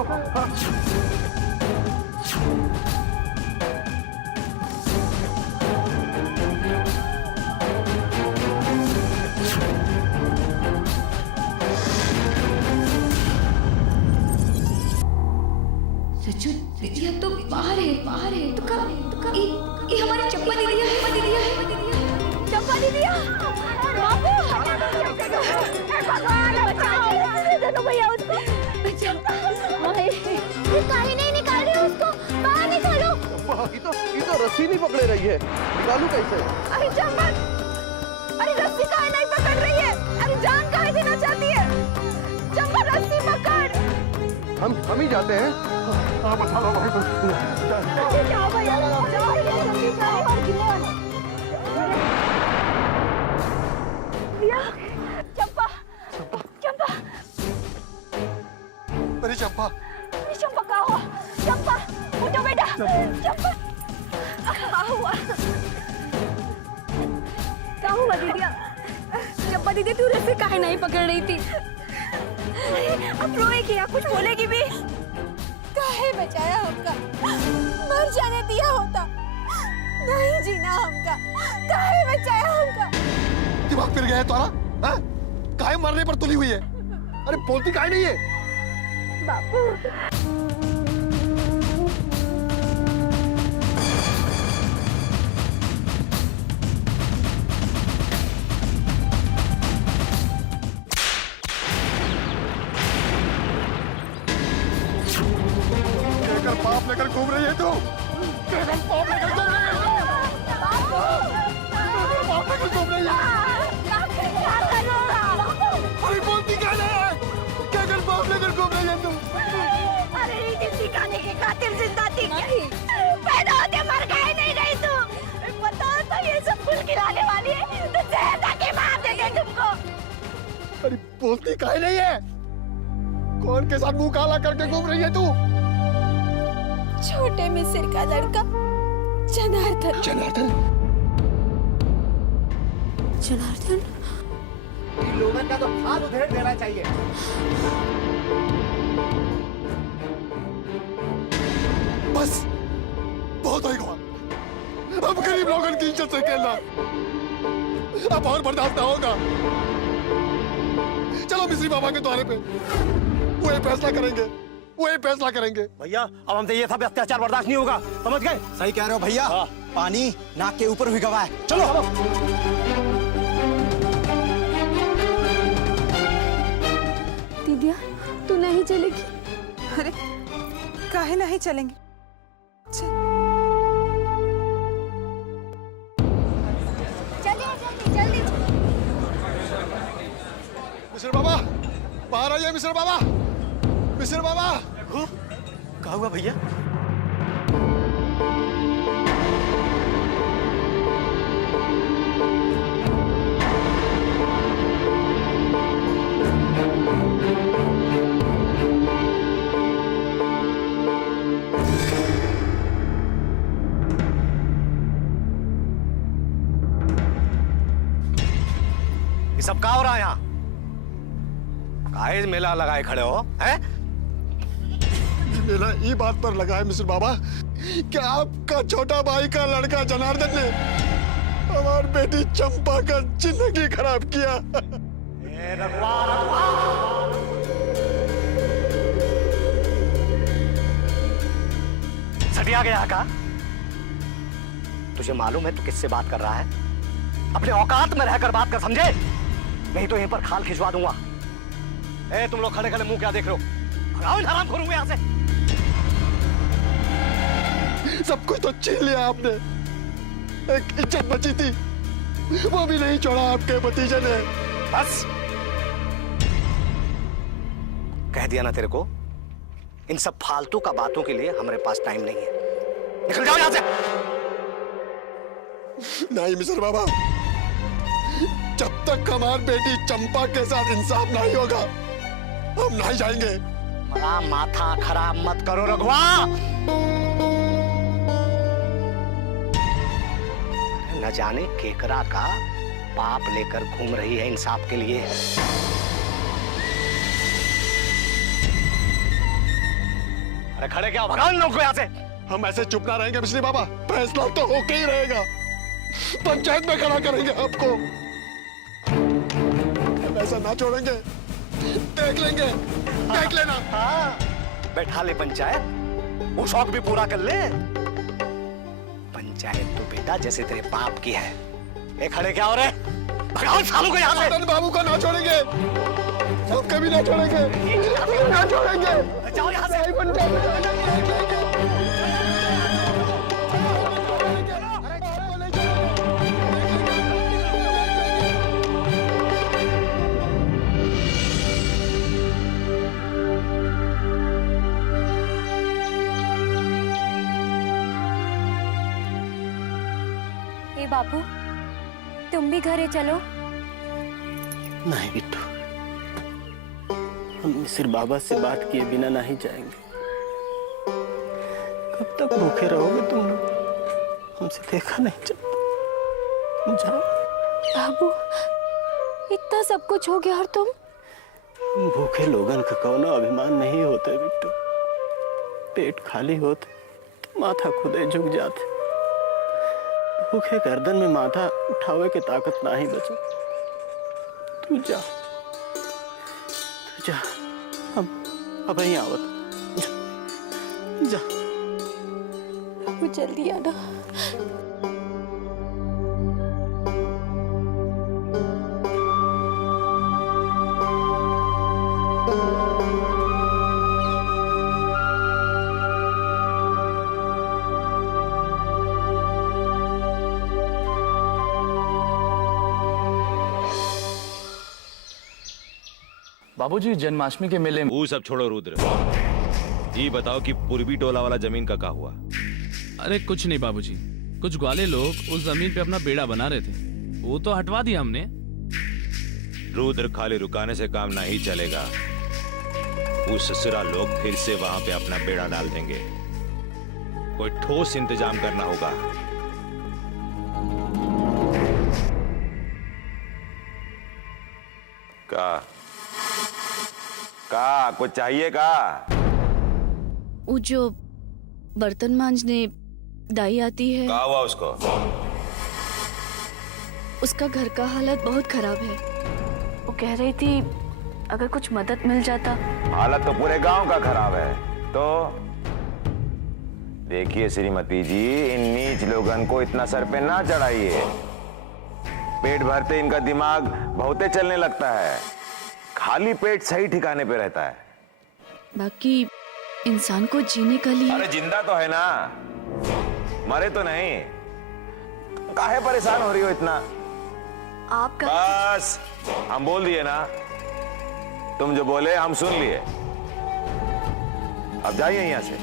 सच्चू दीदिया तो बाहर है, बाहर है। तो कब ये हमारी चंपा दीदिया है, दीदिया है, चंपा दीदिया। बाबू भगवान बचाओ, दोनों भैया उसको बचाओ। ये काहे नहीं निकाल रहे उसको? बाहर निकालो। ये तो रस्सी नहीं पकड़े रही है, निकालू कैसे? अरे चंपा, अरे रस्सी काहे नहीं पकड़ रही है? अरे जान काहे देना चाहती है? चंपा रस्सी पकड़। हम ही जाते हैं। हाँ बचा लो भाई, जाओ भैया, जाओ जल्दी जाओ और गिरने वाला। भैया, चंपा, चंपा, मेरी चंपा, मेरी चंपा कहाँ हुआ? चंपा, उठो बेटा, चंपा, कहाँ हुआ? कहाँ हुआ दीदिया? चंपा दीदी तू रस्सी काहे नहीं पकड़ रही थी? अब रोएगी या कुछ बोलेगी भी? काहे बचाया हमका? मर जाने दिया होता, नहीं जीना हमका। काहे बचाया हमका? दिमाग फिर गया है तुम्हारा? हाँ? काहे मरने पर तुली हुई है? अरे बोलती काहे नहीं है? बापू, पाप लेकर घूम रही है तू? केवल पाप लेकर घूम रही है तू? पाप लेकर घूम रही है? अरे बोलती क्या है? केवल पाप लेकर घूम रही है तू? अरे रीति सिखाने के खातिर जिंदा थी क्या? पैदा होते मर गए नहीं रही तू? पता तो ये सब फूल खिलाने वाली है, तो जहर के मार देंगे तुमको। अरे बोलती काहे नहीं है? कौन के साथ मुंह काला करके घूम रही है तू? छोटे मिसिर का लड़का जनार्दन। जनार्दन? जनार्दन? इन लोगों का तो हाथ उधेड़ देना चाहिए। बस बहुत हो गया। अब गरीब लोगों की इज्जत से खेलना अब और बर्दाश्त ना होगा। चलो मिस्री बाबा के द्वारे पे, वो ये फैसला करेंगे, वो ये फैसला करेंगे। भैया अब हमसे ये सब अत्याचार बर्दाश्त नहीं होगा, समझ गए? सही कह रहे हो भैया। पानी नाक के ऊपर हुई गवाह है। चलो दीदिया तू नहीं चलेगी? अरे काहे नहीं चलेंगे? चलिए जल्दी जल्दी। मिस्र बाबा बाहर आइए। मिस्र बाबा, मिस्र बाबा। क्या हुआ भैया? ये सब क्या हो रहा है यहाँ? काहे मेला लगाए खड़े हो? हैं? मेला ये बात पर लगा है मिस्र बाबा कि आपका छोटा भाई का लड़का जनार्दन ने हमारी बेटी चंपा का जिंदगी खराब किया। सटिया गया का? तुझे मालूम है तू किससे बात कर रहा है? अपने औकात में रहकर बात कर, समझे? नहीं तो यहीं पर खाल खिंचवा दूंगा। ए तुम लोग खड़े खड़े मुंह क्या देख रहे हो? भगाओ इन हरामखोरों को यहाँ से। सब कुछ तो छीन लिया आपने, एक इज्जत बची थी वो भी नहीं छोड़ा आपके भतीजे ने। बस कह दिया ना तेरे को, इन सब फालतू का बातों के लिए हमारे पास टाइम नहीं है। निकल जाओ यहां से। नहीं मिस्र बाबा, जब तक हमारी बेटी चंपा के साथ इंसाफ नहीं होगा हम नहीं जाएंगे। बड़ा माथा खराब मत करो रघुआ। न जाने केकरा का पाप लेकर घूम रही है इंसाफ के लिए। अरे खड़े क्या, भगाओ इन लोगों को यहाँ से। हम ऐसे चुप ना रहेंगे मिश्री बाबा, फैसला तो होके ही रहेगा। पंचायत में खड़ा करेंगे आपको, हम ऐसा ना छोड़ेंगे। देख लेंगे, देख लेना। हाँ, बैठा ले पंचायत, वो शौक भी पूरा कर ले। पंचायत तो बेटा जैसे तेरे बाप की है। ए खड़े क्या हो रहे, भगाओ सालों को यहाँ से। मदन बाबू को ना छोड़ेंगे, सब कभी ना छोड़ेंगे, ना छोड़ेंगे। जाओ यहाँ से। बाबू, तुम भी घरे चलो। नहीं बिट्टू, हम मिसिर बाबा से बात किए बिना नहीं जाएंगे। कब तक भूखे रहोगे तुम लोग, हमसे देखा नहीं जाता। तुम जाओ। बाबू, इतना सब कुछ हो गया और तुम? भूखे लोगन का कौनो अभिमान नहीं होते बिट्टू। पेट खाली होते तो माथा खुदे झुक जाते। भूखे गर्दन में माथा उठावे के ताकत ना ही बचे। तू जा, हम अब ही आवत। जा, बाबू जल्दी आना। बाबूजी, जन्माष्टमी के मेले में। वो सब छोड़ो रुद्र, ये बताओ कि पूर्वी टोला वाला जमीन का क्या हुआ? अरे कुछ नहीं बाबूजी, कुछ ग्वाले लोग उस जमीन पे अपना बेड़ा बना रहे थे, वो तो हटवा दिया हमने। रुद्र, खाली रुकाने से काम नहीं चलेगा। वो ससुरा लोग फिर से वहां पे अपना बेड़ा डाल देंगे। कोई ठोस इंतजाम करना होगा। का कुछ चाहिए का? वो जो बर्तन मांजने दाई आती है, क्या हुआ उसको? उसका घर का हालत बहुत खराब है। वो कह रही थी अगर कुछ मदद मिल जाता। हालत तो पूरे गांव का खराब है। तो देखिए श्रीमती जी, इन नीच लोगन को इतना सर पे ना चढ़ाइए। पेट भरते इनका दिमाग बहुते चलने लगता है, खाली पेट सही ठिकाने पे रहता है। बाकी इंसान को जीने का लिए। अरे जिंदा तो है ना, मरे तो नहीं। काहे परेशान हो रही हो इतना? आपका बस हम बोल दिए ना, तुम जो बोले हम सुन लिए। अब जाइए यहां से।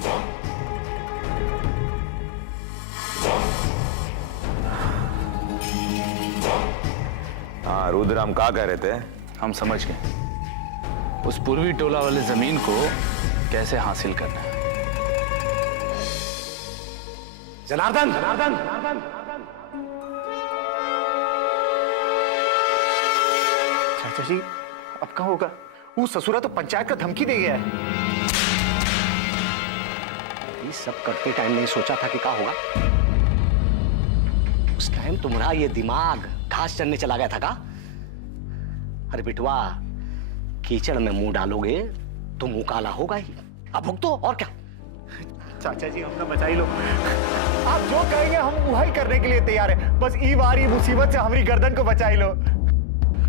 हाँ रुद्र, हम क्या कह रहे थे? हम समझ गए, उस पूर्वी टोला वाले जमीन को कैसे हासिल करना है। जनार्दन, चाचा जी अब क्या होगा? वो ससुरा तो पंचायत का धमकी दे गया है। ये सब करते टाइम नहीं सोचा था कि क्या होगा? उस टाइम तुम्हारा ये दिमाग घास चरने चला गया था का? अरे बिटवा, कीचड़ में मुंह डालोगे तो मुंह काला होगा ही। अब भुगतो और क्या। चाचा जी हमने बचा ही लो। आप जो कहेंगे हम वही करने के लिए तैयार है। बस ई बारी मुसीबत से हमारी गर्दन को बचा ही लो।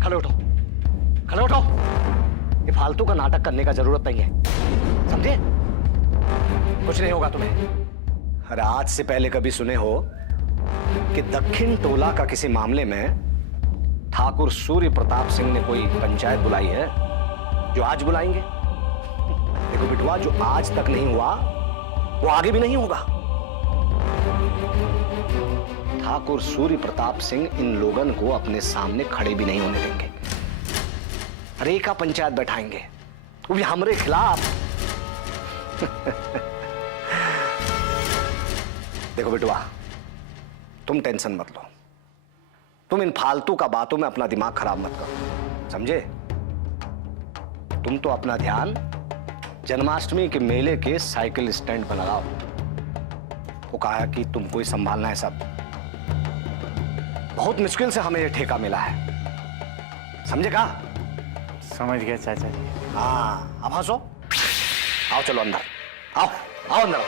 खड़े उठो, खड़े उठो। ये फालतू का नाटक करने का जरूरत नहीं है, समझे? कुछ नहीं होगा तुम्हें। अरे आज से पहले कभी सुने हो कि दक्षिण टोला का किसी मामले में ठाकुर सूर्य प्रताप सिंह ने कोई पंचायत बुलाई है जो आज बुलाएंगे? देखो बिटवा, जो आज तक नहीं हुआ वो आगे भी नहीं होगा। ठाकुर सूर्य प्रताप सिंह इन लोगन को अपने सामने खड़े भी नहीं होने देंगे। रेखा पंचायत बैठाएंगे, वो भी हमारे खिलाफ। देखो बिटवा, तुम टेंशन मत लो, तुम इन फालतू का बातों में अपना दिमाग खराब मत करो, समझे? तुम तो अपना ध्यान जन्माष्टमी के मेले के साइकिल स्टैंड पर लगाओ। वो कहा कि तुमको ही संभालना है सब। बहुत मुश्किल से हमें ये ठेका मिला है, समझे? का समझ गया चाचा जी। हाँ, अब हंसो। आओ चलो अंदर, आओ आओ अंदर।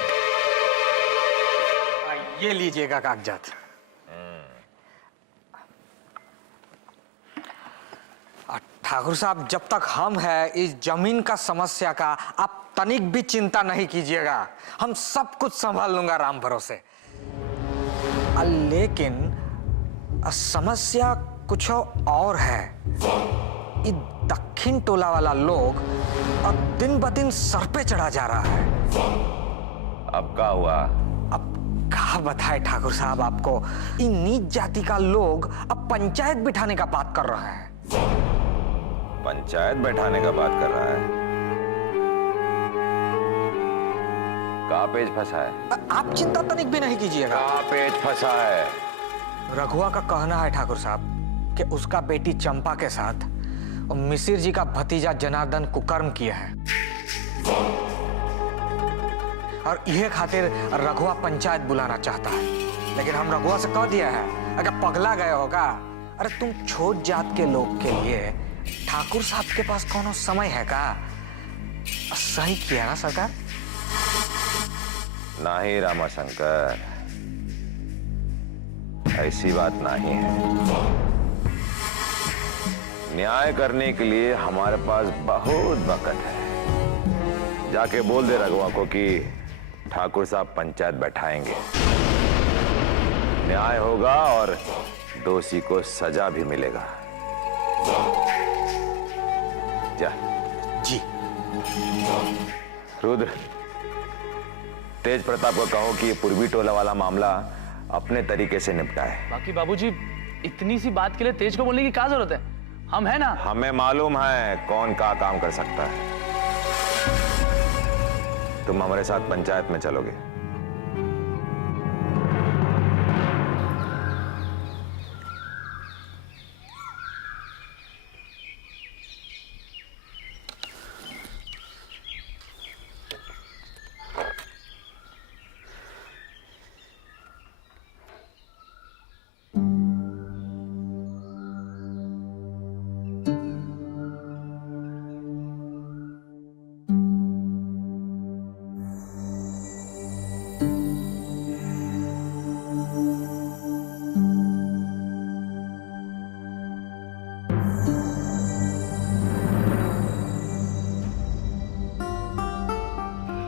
ये लीजिएगा कागजात। ठाकुर साहब, जब तक हम हैं इस जमीन का समस्या का आप तनिक भी चिंता नहीं कीजिएगा, हम सब कुछ संभाल लूंगा राम भरोसे। लेकिन समस्या कुछ और है। ये दक्षिण टोला वाला लोग अब दिन ब दिन सर पे चढ़ा जा रहा है। अब क्या हुआ? अब क्या बताए ठाकुर साहब आपको, इन नीच जाति का लोग अब पंचायत बिठाने का बात कर रहा है। पंचायत बैठाने का बात कर रहा है? कहाँ पेच फंसा है? आप चिंता तनिक भी नहीं कीजिएगा। कहाँ पेच फंसा है? रघुआ का कहना है ठाकुर साहब कि उसका बेटी चंपा के साथ मिसिर जी का भतीजा जनार्दन कुकर्म किया है, और यह खातिर रघुआ पंचायत बुलाना चाहता है। लेकिन हम रघुआ से कह दिया है, अगर पगला गए होगा, अरे तुम छोट जात के लोग के लिए ठाकुर साहब के पास कोनो समय है का? सही किया ना सरकार? नहीं रामाशंकर, ऐसी बात नहीं है। न्याय करने के लिए हमारे पास बहुत वक्त है। जाके बोल दे रघुआ को कि ठाकुर साहब पंचायत बैठाएंगे, न्याय होगा और दोषी को सजा भी मिलेगा। जा जी। रुद्र, तेज प्रताप को कहो कि पूर्वी टोला वाला मामला अपने तरीके से निपटाए। बाकी बाबूजी, इतनी सी बात के लिए तेज को बोलने की क्या जरूरत है? हम है ना। हमें मालूम है कौन का काम कर सकता है। तुम हमारे साथ पंचायत में चलोगे?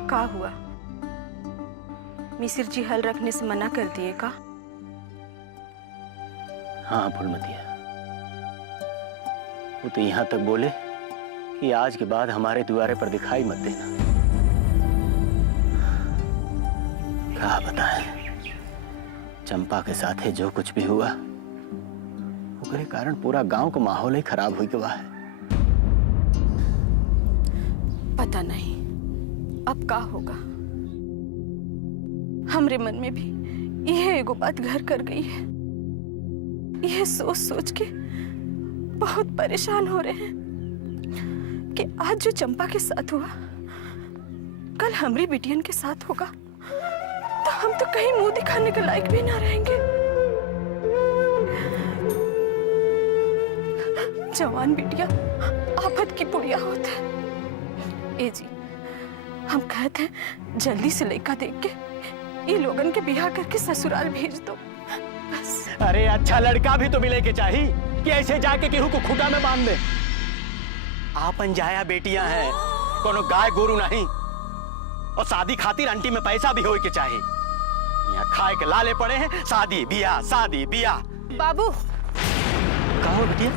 का हुआ? मिसिर जी हल रखने से मना कर दिए का? हाँ फूलमतिया, वो तो यहाँ तक बोले कि आज के बाद हमारे द्वारे पर दिखाई मत देना। क्या बताएं, चंपा के साथ जो कुछ भी हुआ उसके कारण पूरा गांव का माहौल ही खराब हो गया है। पता नहीं अब का होगा। हमरे मन में भी यह एगो बात घर कर गई है। यह सोच सोच के बहुत परेशान हो रहे हैं कि आज जो चंपा के साथ हुआ कल हमरी बिटियन के साथ होगा तो हम तो कहीं मुंह दिखाने के लायक भी ना रहेंगे। जवान बिटिया आफत की पुड़िया होता है। ए जी, हम कहते हैं जल्दी से लड़का देख के ये लोगन के बियाह करके ससुराल भेज दो बस। अरे अच्छा लड़का भी तो मिले के चाहिए कि ऐसे जाके केहू को खूटा में बांध दे। आपन जाया बेटियां हैं, कोनो गाय गोरू नहीं। और शादी खातिर आंटी में पैसा भी होए के चाहिए। यहाँ खाए के लाले पड़े हैं, शादी बियाह शादी बियाह। बाबू कहो बिटिया,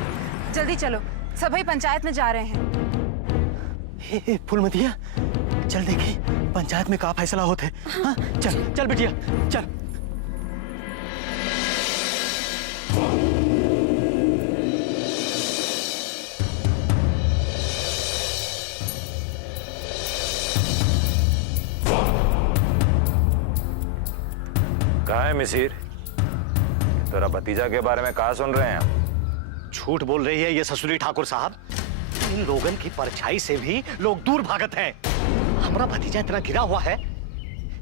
जल्दी चलो, सभी पंचायत में जा रहे हैं। फूलमतिया, चल देखी पंचायत में का फैसला होते। हाँ चल चल बिटिया चल। कहा है मिसिर? तेरा भतीजा के बारे में कहा सुन रहे हैं? झूठ बोल रही है ये ससुरी ठाकुर साहब। इन लोगन की परछाई से भी लोग दूर भागत हैं। हमारा भतीजा इतना गिरा हुआ है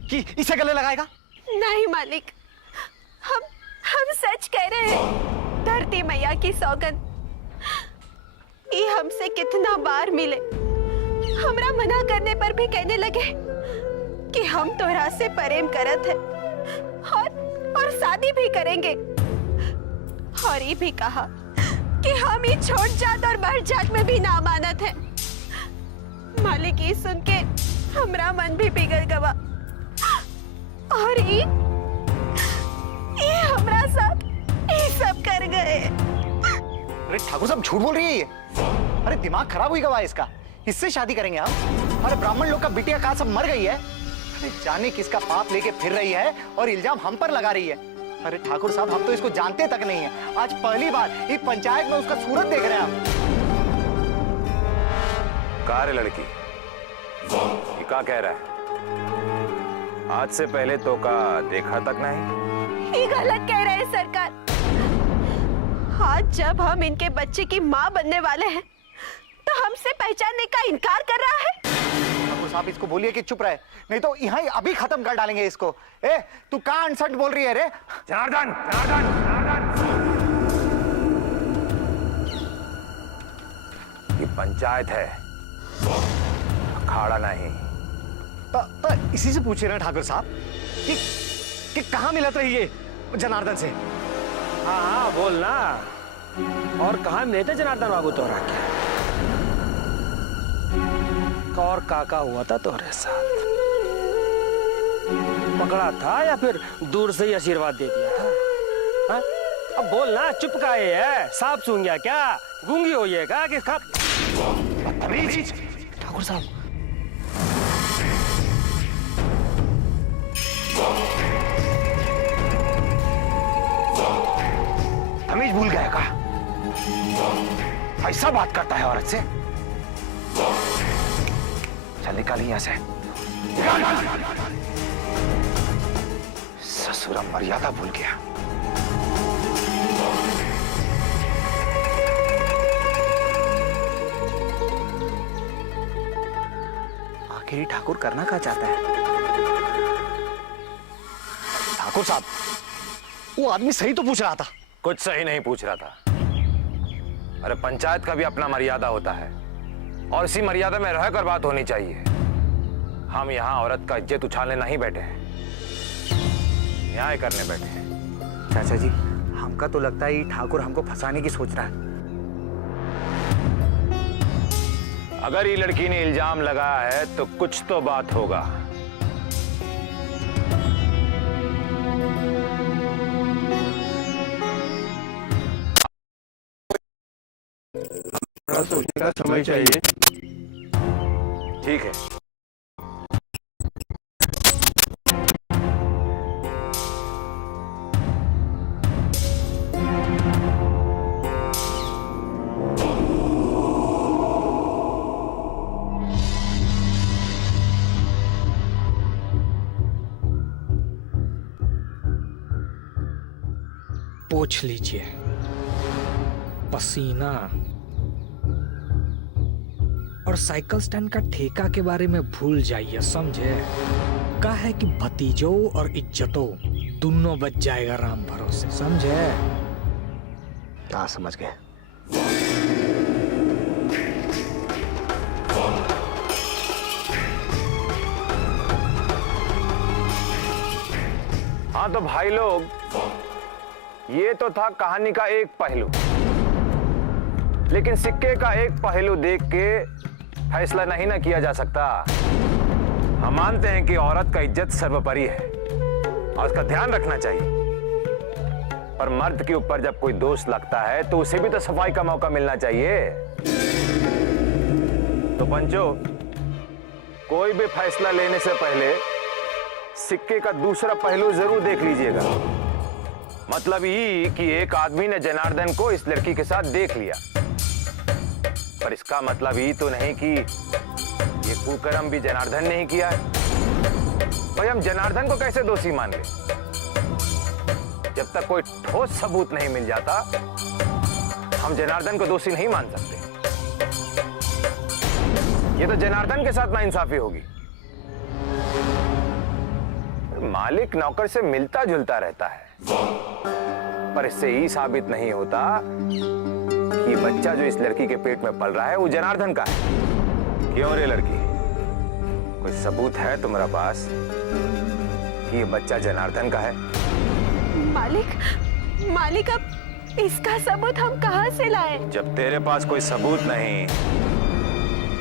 कि इसे गले लगाएगा। नहीं मालिक, हम सच कह रहे हैं। धरती मैया की सौगंध, ये हमसे कितना बार मिले, हमरा मना करने पर भी कहने लगे कि हम तोहरा से प्रेम करत है और शादी भी करेंगे। और ये भी कहा कि हम ही छोट जात और बढ़ जात में भी ना मानत है। मालिक ये सुन के हमरा मन भी पिघल गवा। और ये हमरा साथ ये सब कर गए। अरे ठाकुर साहब झूठ बोल रही है ये। अरे दिमाग खराब हुई गवा इसका। इससे शादी करेंगे हम? अरे ब्राह्मण लोग का बिटिया कहाँ सब मर गई है। अरे जाने किसका पाप लेके फिर रही है और इल्जाम हम पर लगा रही है। अरे ठाकुर साहब हम तो इसको जानते तक नहीं है। आज पहली बार ये पंचायत में उसका सूरत देख रहे हैं हम। कहा रे लड़की, ये क्या कह रहा है? आज से पहले तो का देखा तक नहीं। ये गलत कह रहे हैं सरकार। आज जब हम इनके बच्चे की माँ बनने वाले हैं तो हमसे पहचानने का इनकार कर रहा है। ठाकुर साहब इसको बोलिए कि चुप रहे, नहीं तो यहाँ ही अभी खत्म कर डालेंगे इसको। ए तू कहाँ अनसट बोल रही है रे? जनार्दन, जनार्दन, जनार्दन। ये पंचायत है, अखाड़ा नहीं। तो इसी से पूछ रहे हैं ठाकुर साहब कि कहाँ मिलत रही है जनार्दन से। हाँ हाँ बोल ना। और कहाँ मिले थे जनार्दन बाबू तोहरा के? और काका हुआ था तोहरे साथ? पकड़ा था या फिर दूर से ही आशीर्वाद दे दिया था? हा? अब बोल ना, चुप का है? सांप सूंघ गया क्या? गूंगी हो ये क्या कि ठाकुर साहब तमीज भूल गया का? ऐसा बात करता है औरत से? चल निकाल यहाँ से। ससुरा मर्यादा भूल गया। आखिर ठाकुर करना क्या चाहता है? ठाकुर साहब वो आदमी सही तो पूछ रहा था। कुछ सही नहीं पूछ रहा था। अरे पंचायत का भी अपना मर्यादा होता है और इसी मर्यादा में रहकर बात होनी चाहिए। हम यहाँ औरत का इज्जत उछालने नहीं बैठे हैं, न्याय करने बैठे हैं। चाचा जी हमका तो लगता है ठाकुर हमको फंसाने की सोच रहा है। अगर ये लड़की ने इल्जाम लगाया है तो कुछ तो बात होगा। सोचने का समय चाहिए। ठीक है। पोंछ लीजिए पसीना। और साइकिल स्टैंड का ठेका के बारे में भूल जाइए, समझे? कहा है कि भतीजों और इज्जतों दोनों बच जाएगा राम भरोसे, समझे? हाँ समझ गए। हाँ तो भाई लोग, ये तो था कहानी का एक पहलू, लेकिन सिक्के का एक पहलू देख के फैसला नहीं ना किया जा सकता। हम मानते हैं कि औरत का इज्जत सर्वोपरि है और उसका ध्यान रखना चाहिए, पर मर्द के ऊपर जब कोई दोष लगता है तो उसे भी तो सफाई का मौका मिलना चाहिए। तो पंचो, कोई भी फैसला लेने से पहले सिक्के का दूसरा पहलू जरूर देख लीजिएगा। मतलब ये कि एक आदमी ने जनार्दन को इस लड़की के साथ देख लिया, पर इसका मतलब ये तो नहीं कि ये कुकर्म भी जनार्दन ने ही किया है। भाई हम जनार्दन को कैसे दोषी मान ले? जब तक कोई ठोस सबूत नहीं मिल जाता हम जनार्दन को दोषी नहीं मान सकते। ये तो जनार्दन के साथ नाइंसाफी होगी। मालिक नौकर से मिलता जुलता रहता है, पर इससे ही साबित नहीं होता कि बच्चा जो इस लड़की के पेट में पल रहा है वो जनार्दन का है। क्यों रे लड़की, कोई सबूत है तुम्हारा पास कि ये बच्चा जनार्दन का है? मालिक अब इसका सबूत हम कहां से लाएं? जब तेरे पास कोई सबूत नहीं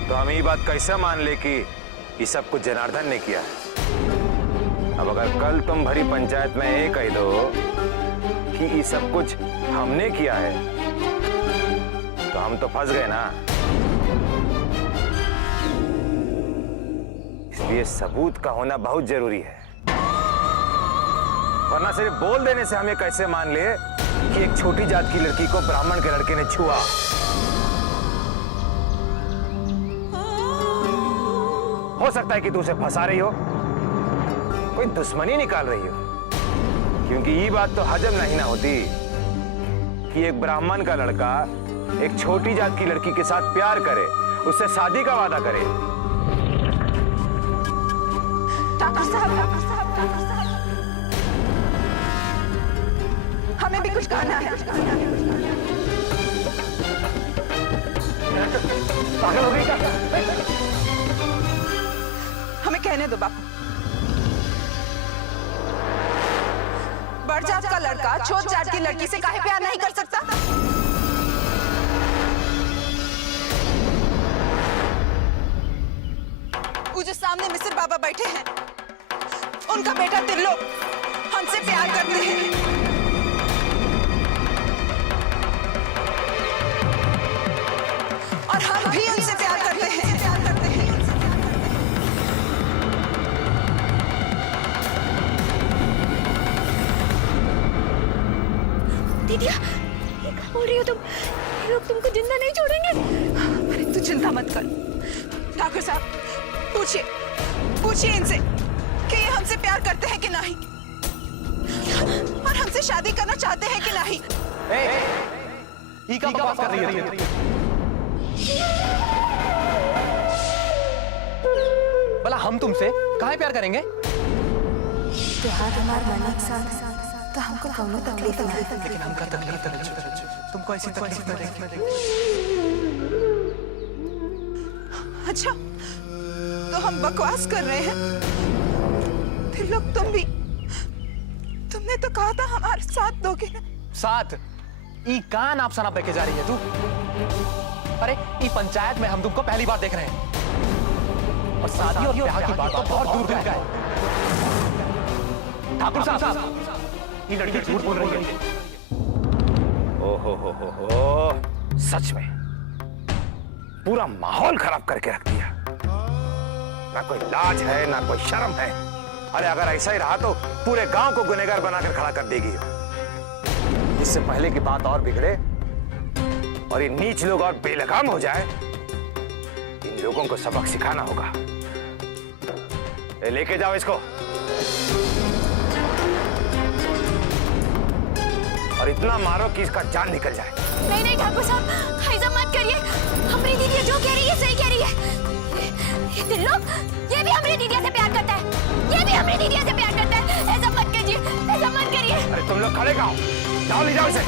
तो हम ये बात कैसे मान ले कि ये सब कुछ जनार्दन ने किया है? अब अगर कल तुम भरी पंचायत में ये कह दो कि ये सब कुछ हमने किया है तो हम तो फंस गए ना। इसलिए सबूत का होना बहुत जरूरी है, वरना सिर्फ बोल देने से हमें कैसे मान ले कि एक छोटी जात की लड़की को ब्राह्मण के लड़के ने छुआ। हो सकता है कि तू उसे फंसा रही हो, कोई दुश्मनी निकाल रही हो, क्योंकि ये बात तो हजम नहीं ना होती कि एक ब्राह्मण का लड़का एक छोटी जात की लड़की के साथ प्यार करे, उससे शादी का वादा करे। डॉक्टर साहब, हमें भी कुछ कहना है। पागल हो गई क्या? हमें कहने दो बापू। बड़ जात का लड़का छोट जात की लड़की से काहे प्यार नहीं कर सकता? वो जो सामने मिस्र बाबा बैठे हैं, उनका बेटा तिल्लो हमसे प्यार करते हैं। और हम भी उनसे प्यार करते हैं। दीदिया, ये क्या बोल रही हो तुम? ये लोग तुमको जिंदा नहीं छोड़ेंगे। अरे तू चिंता मत कर। ठाकुर साहब, पूछिए इनसे कि ये हमसे प्यार करते हैं कि नहीं, और हमसे शादी करना चाहते हैं कि नहीं। ये क्या बकवास कर रही है? भला हम तुमसे काहे प्यार करेंगे? त्योहार हमारे मन के साथ तो हमको कौनो तकलीफ नहीं, लेकिन हमका तकलीफ तुमको ऐसी तकलीफ न देंगे। अच्छा, तो हम बकवास कर रहे हैं? फिर लोग तुमने तो कहा था हमारे साथ दोगे ना? साथ? ई कान आप सना पे के जा रही है तू? अरे ई पंचायत में हम तुमको पहली बार देख रहे हैं, और शादी और ब्याह की बात तो बहुत दूर का है। ठाकुर साहब, ये लड़की झूठ बोल रही है। ओहो, सच में पूरा माहौल खराब करके रख दिया। ना कोई लाज है ना कोई शर्म है। अरे अगर ऐसा ही रहा तो पूरे गांव को गुनहगार बनाकर खड़ा कर देगी। इससे पहले की बात और बिगड़े और ये नीच लोग और बेलगाम हो जाए, इन लोगों को सबक सिखाना होगा। लेके जाओ इसको और इतना मारो कि इसका जान निकल जाए। नहीं नहीं ठाकुर साहब, ऐसा मत करिए। हमारी दीदी जो कह रही है सही कह रही है। ये तिल्लो, ये भी हमारी दीदी से प्यार करता है, ये भी हमारी दीदी से प्यार करता है। ऐसा मत कीजिए, ऐसा मत करिए। अरे तुम लोग खड़े कहाँ हो? जाओ ले जाओ इसे।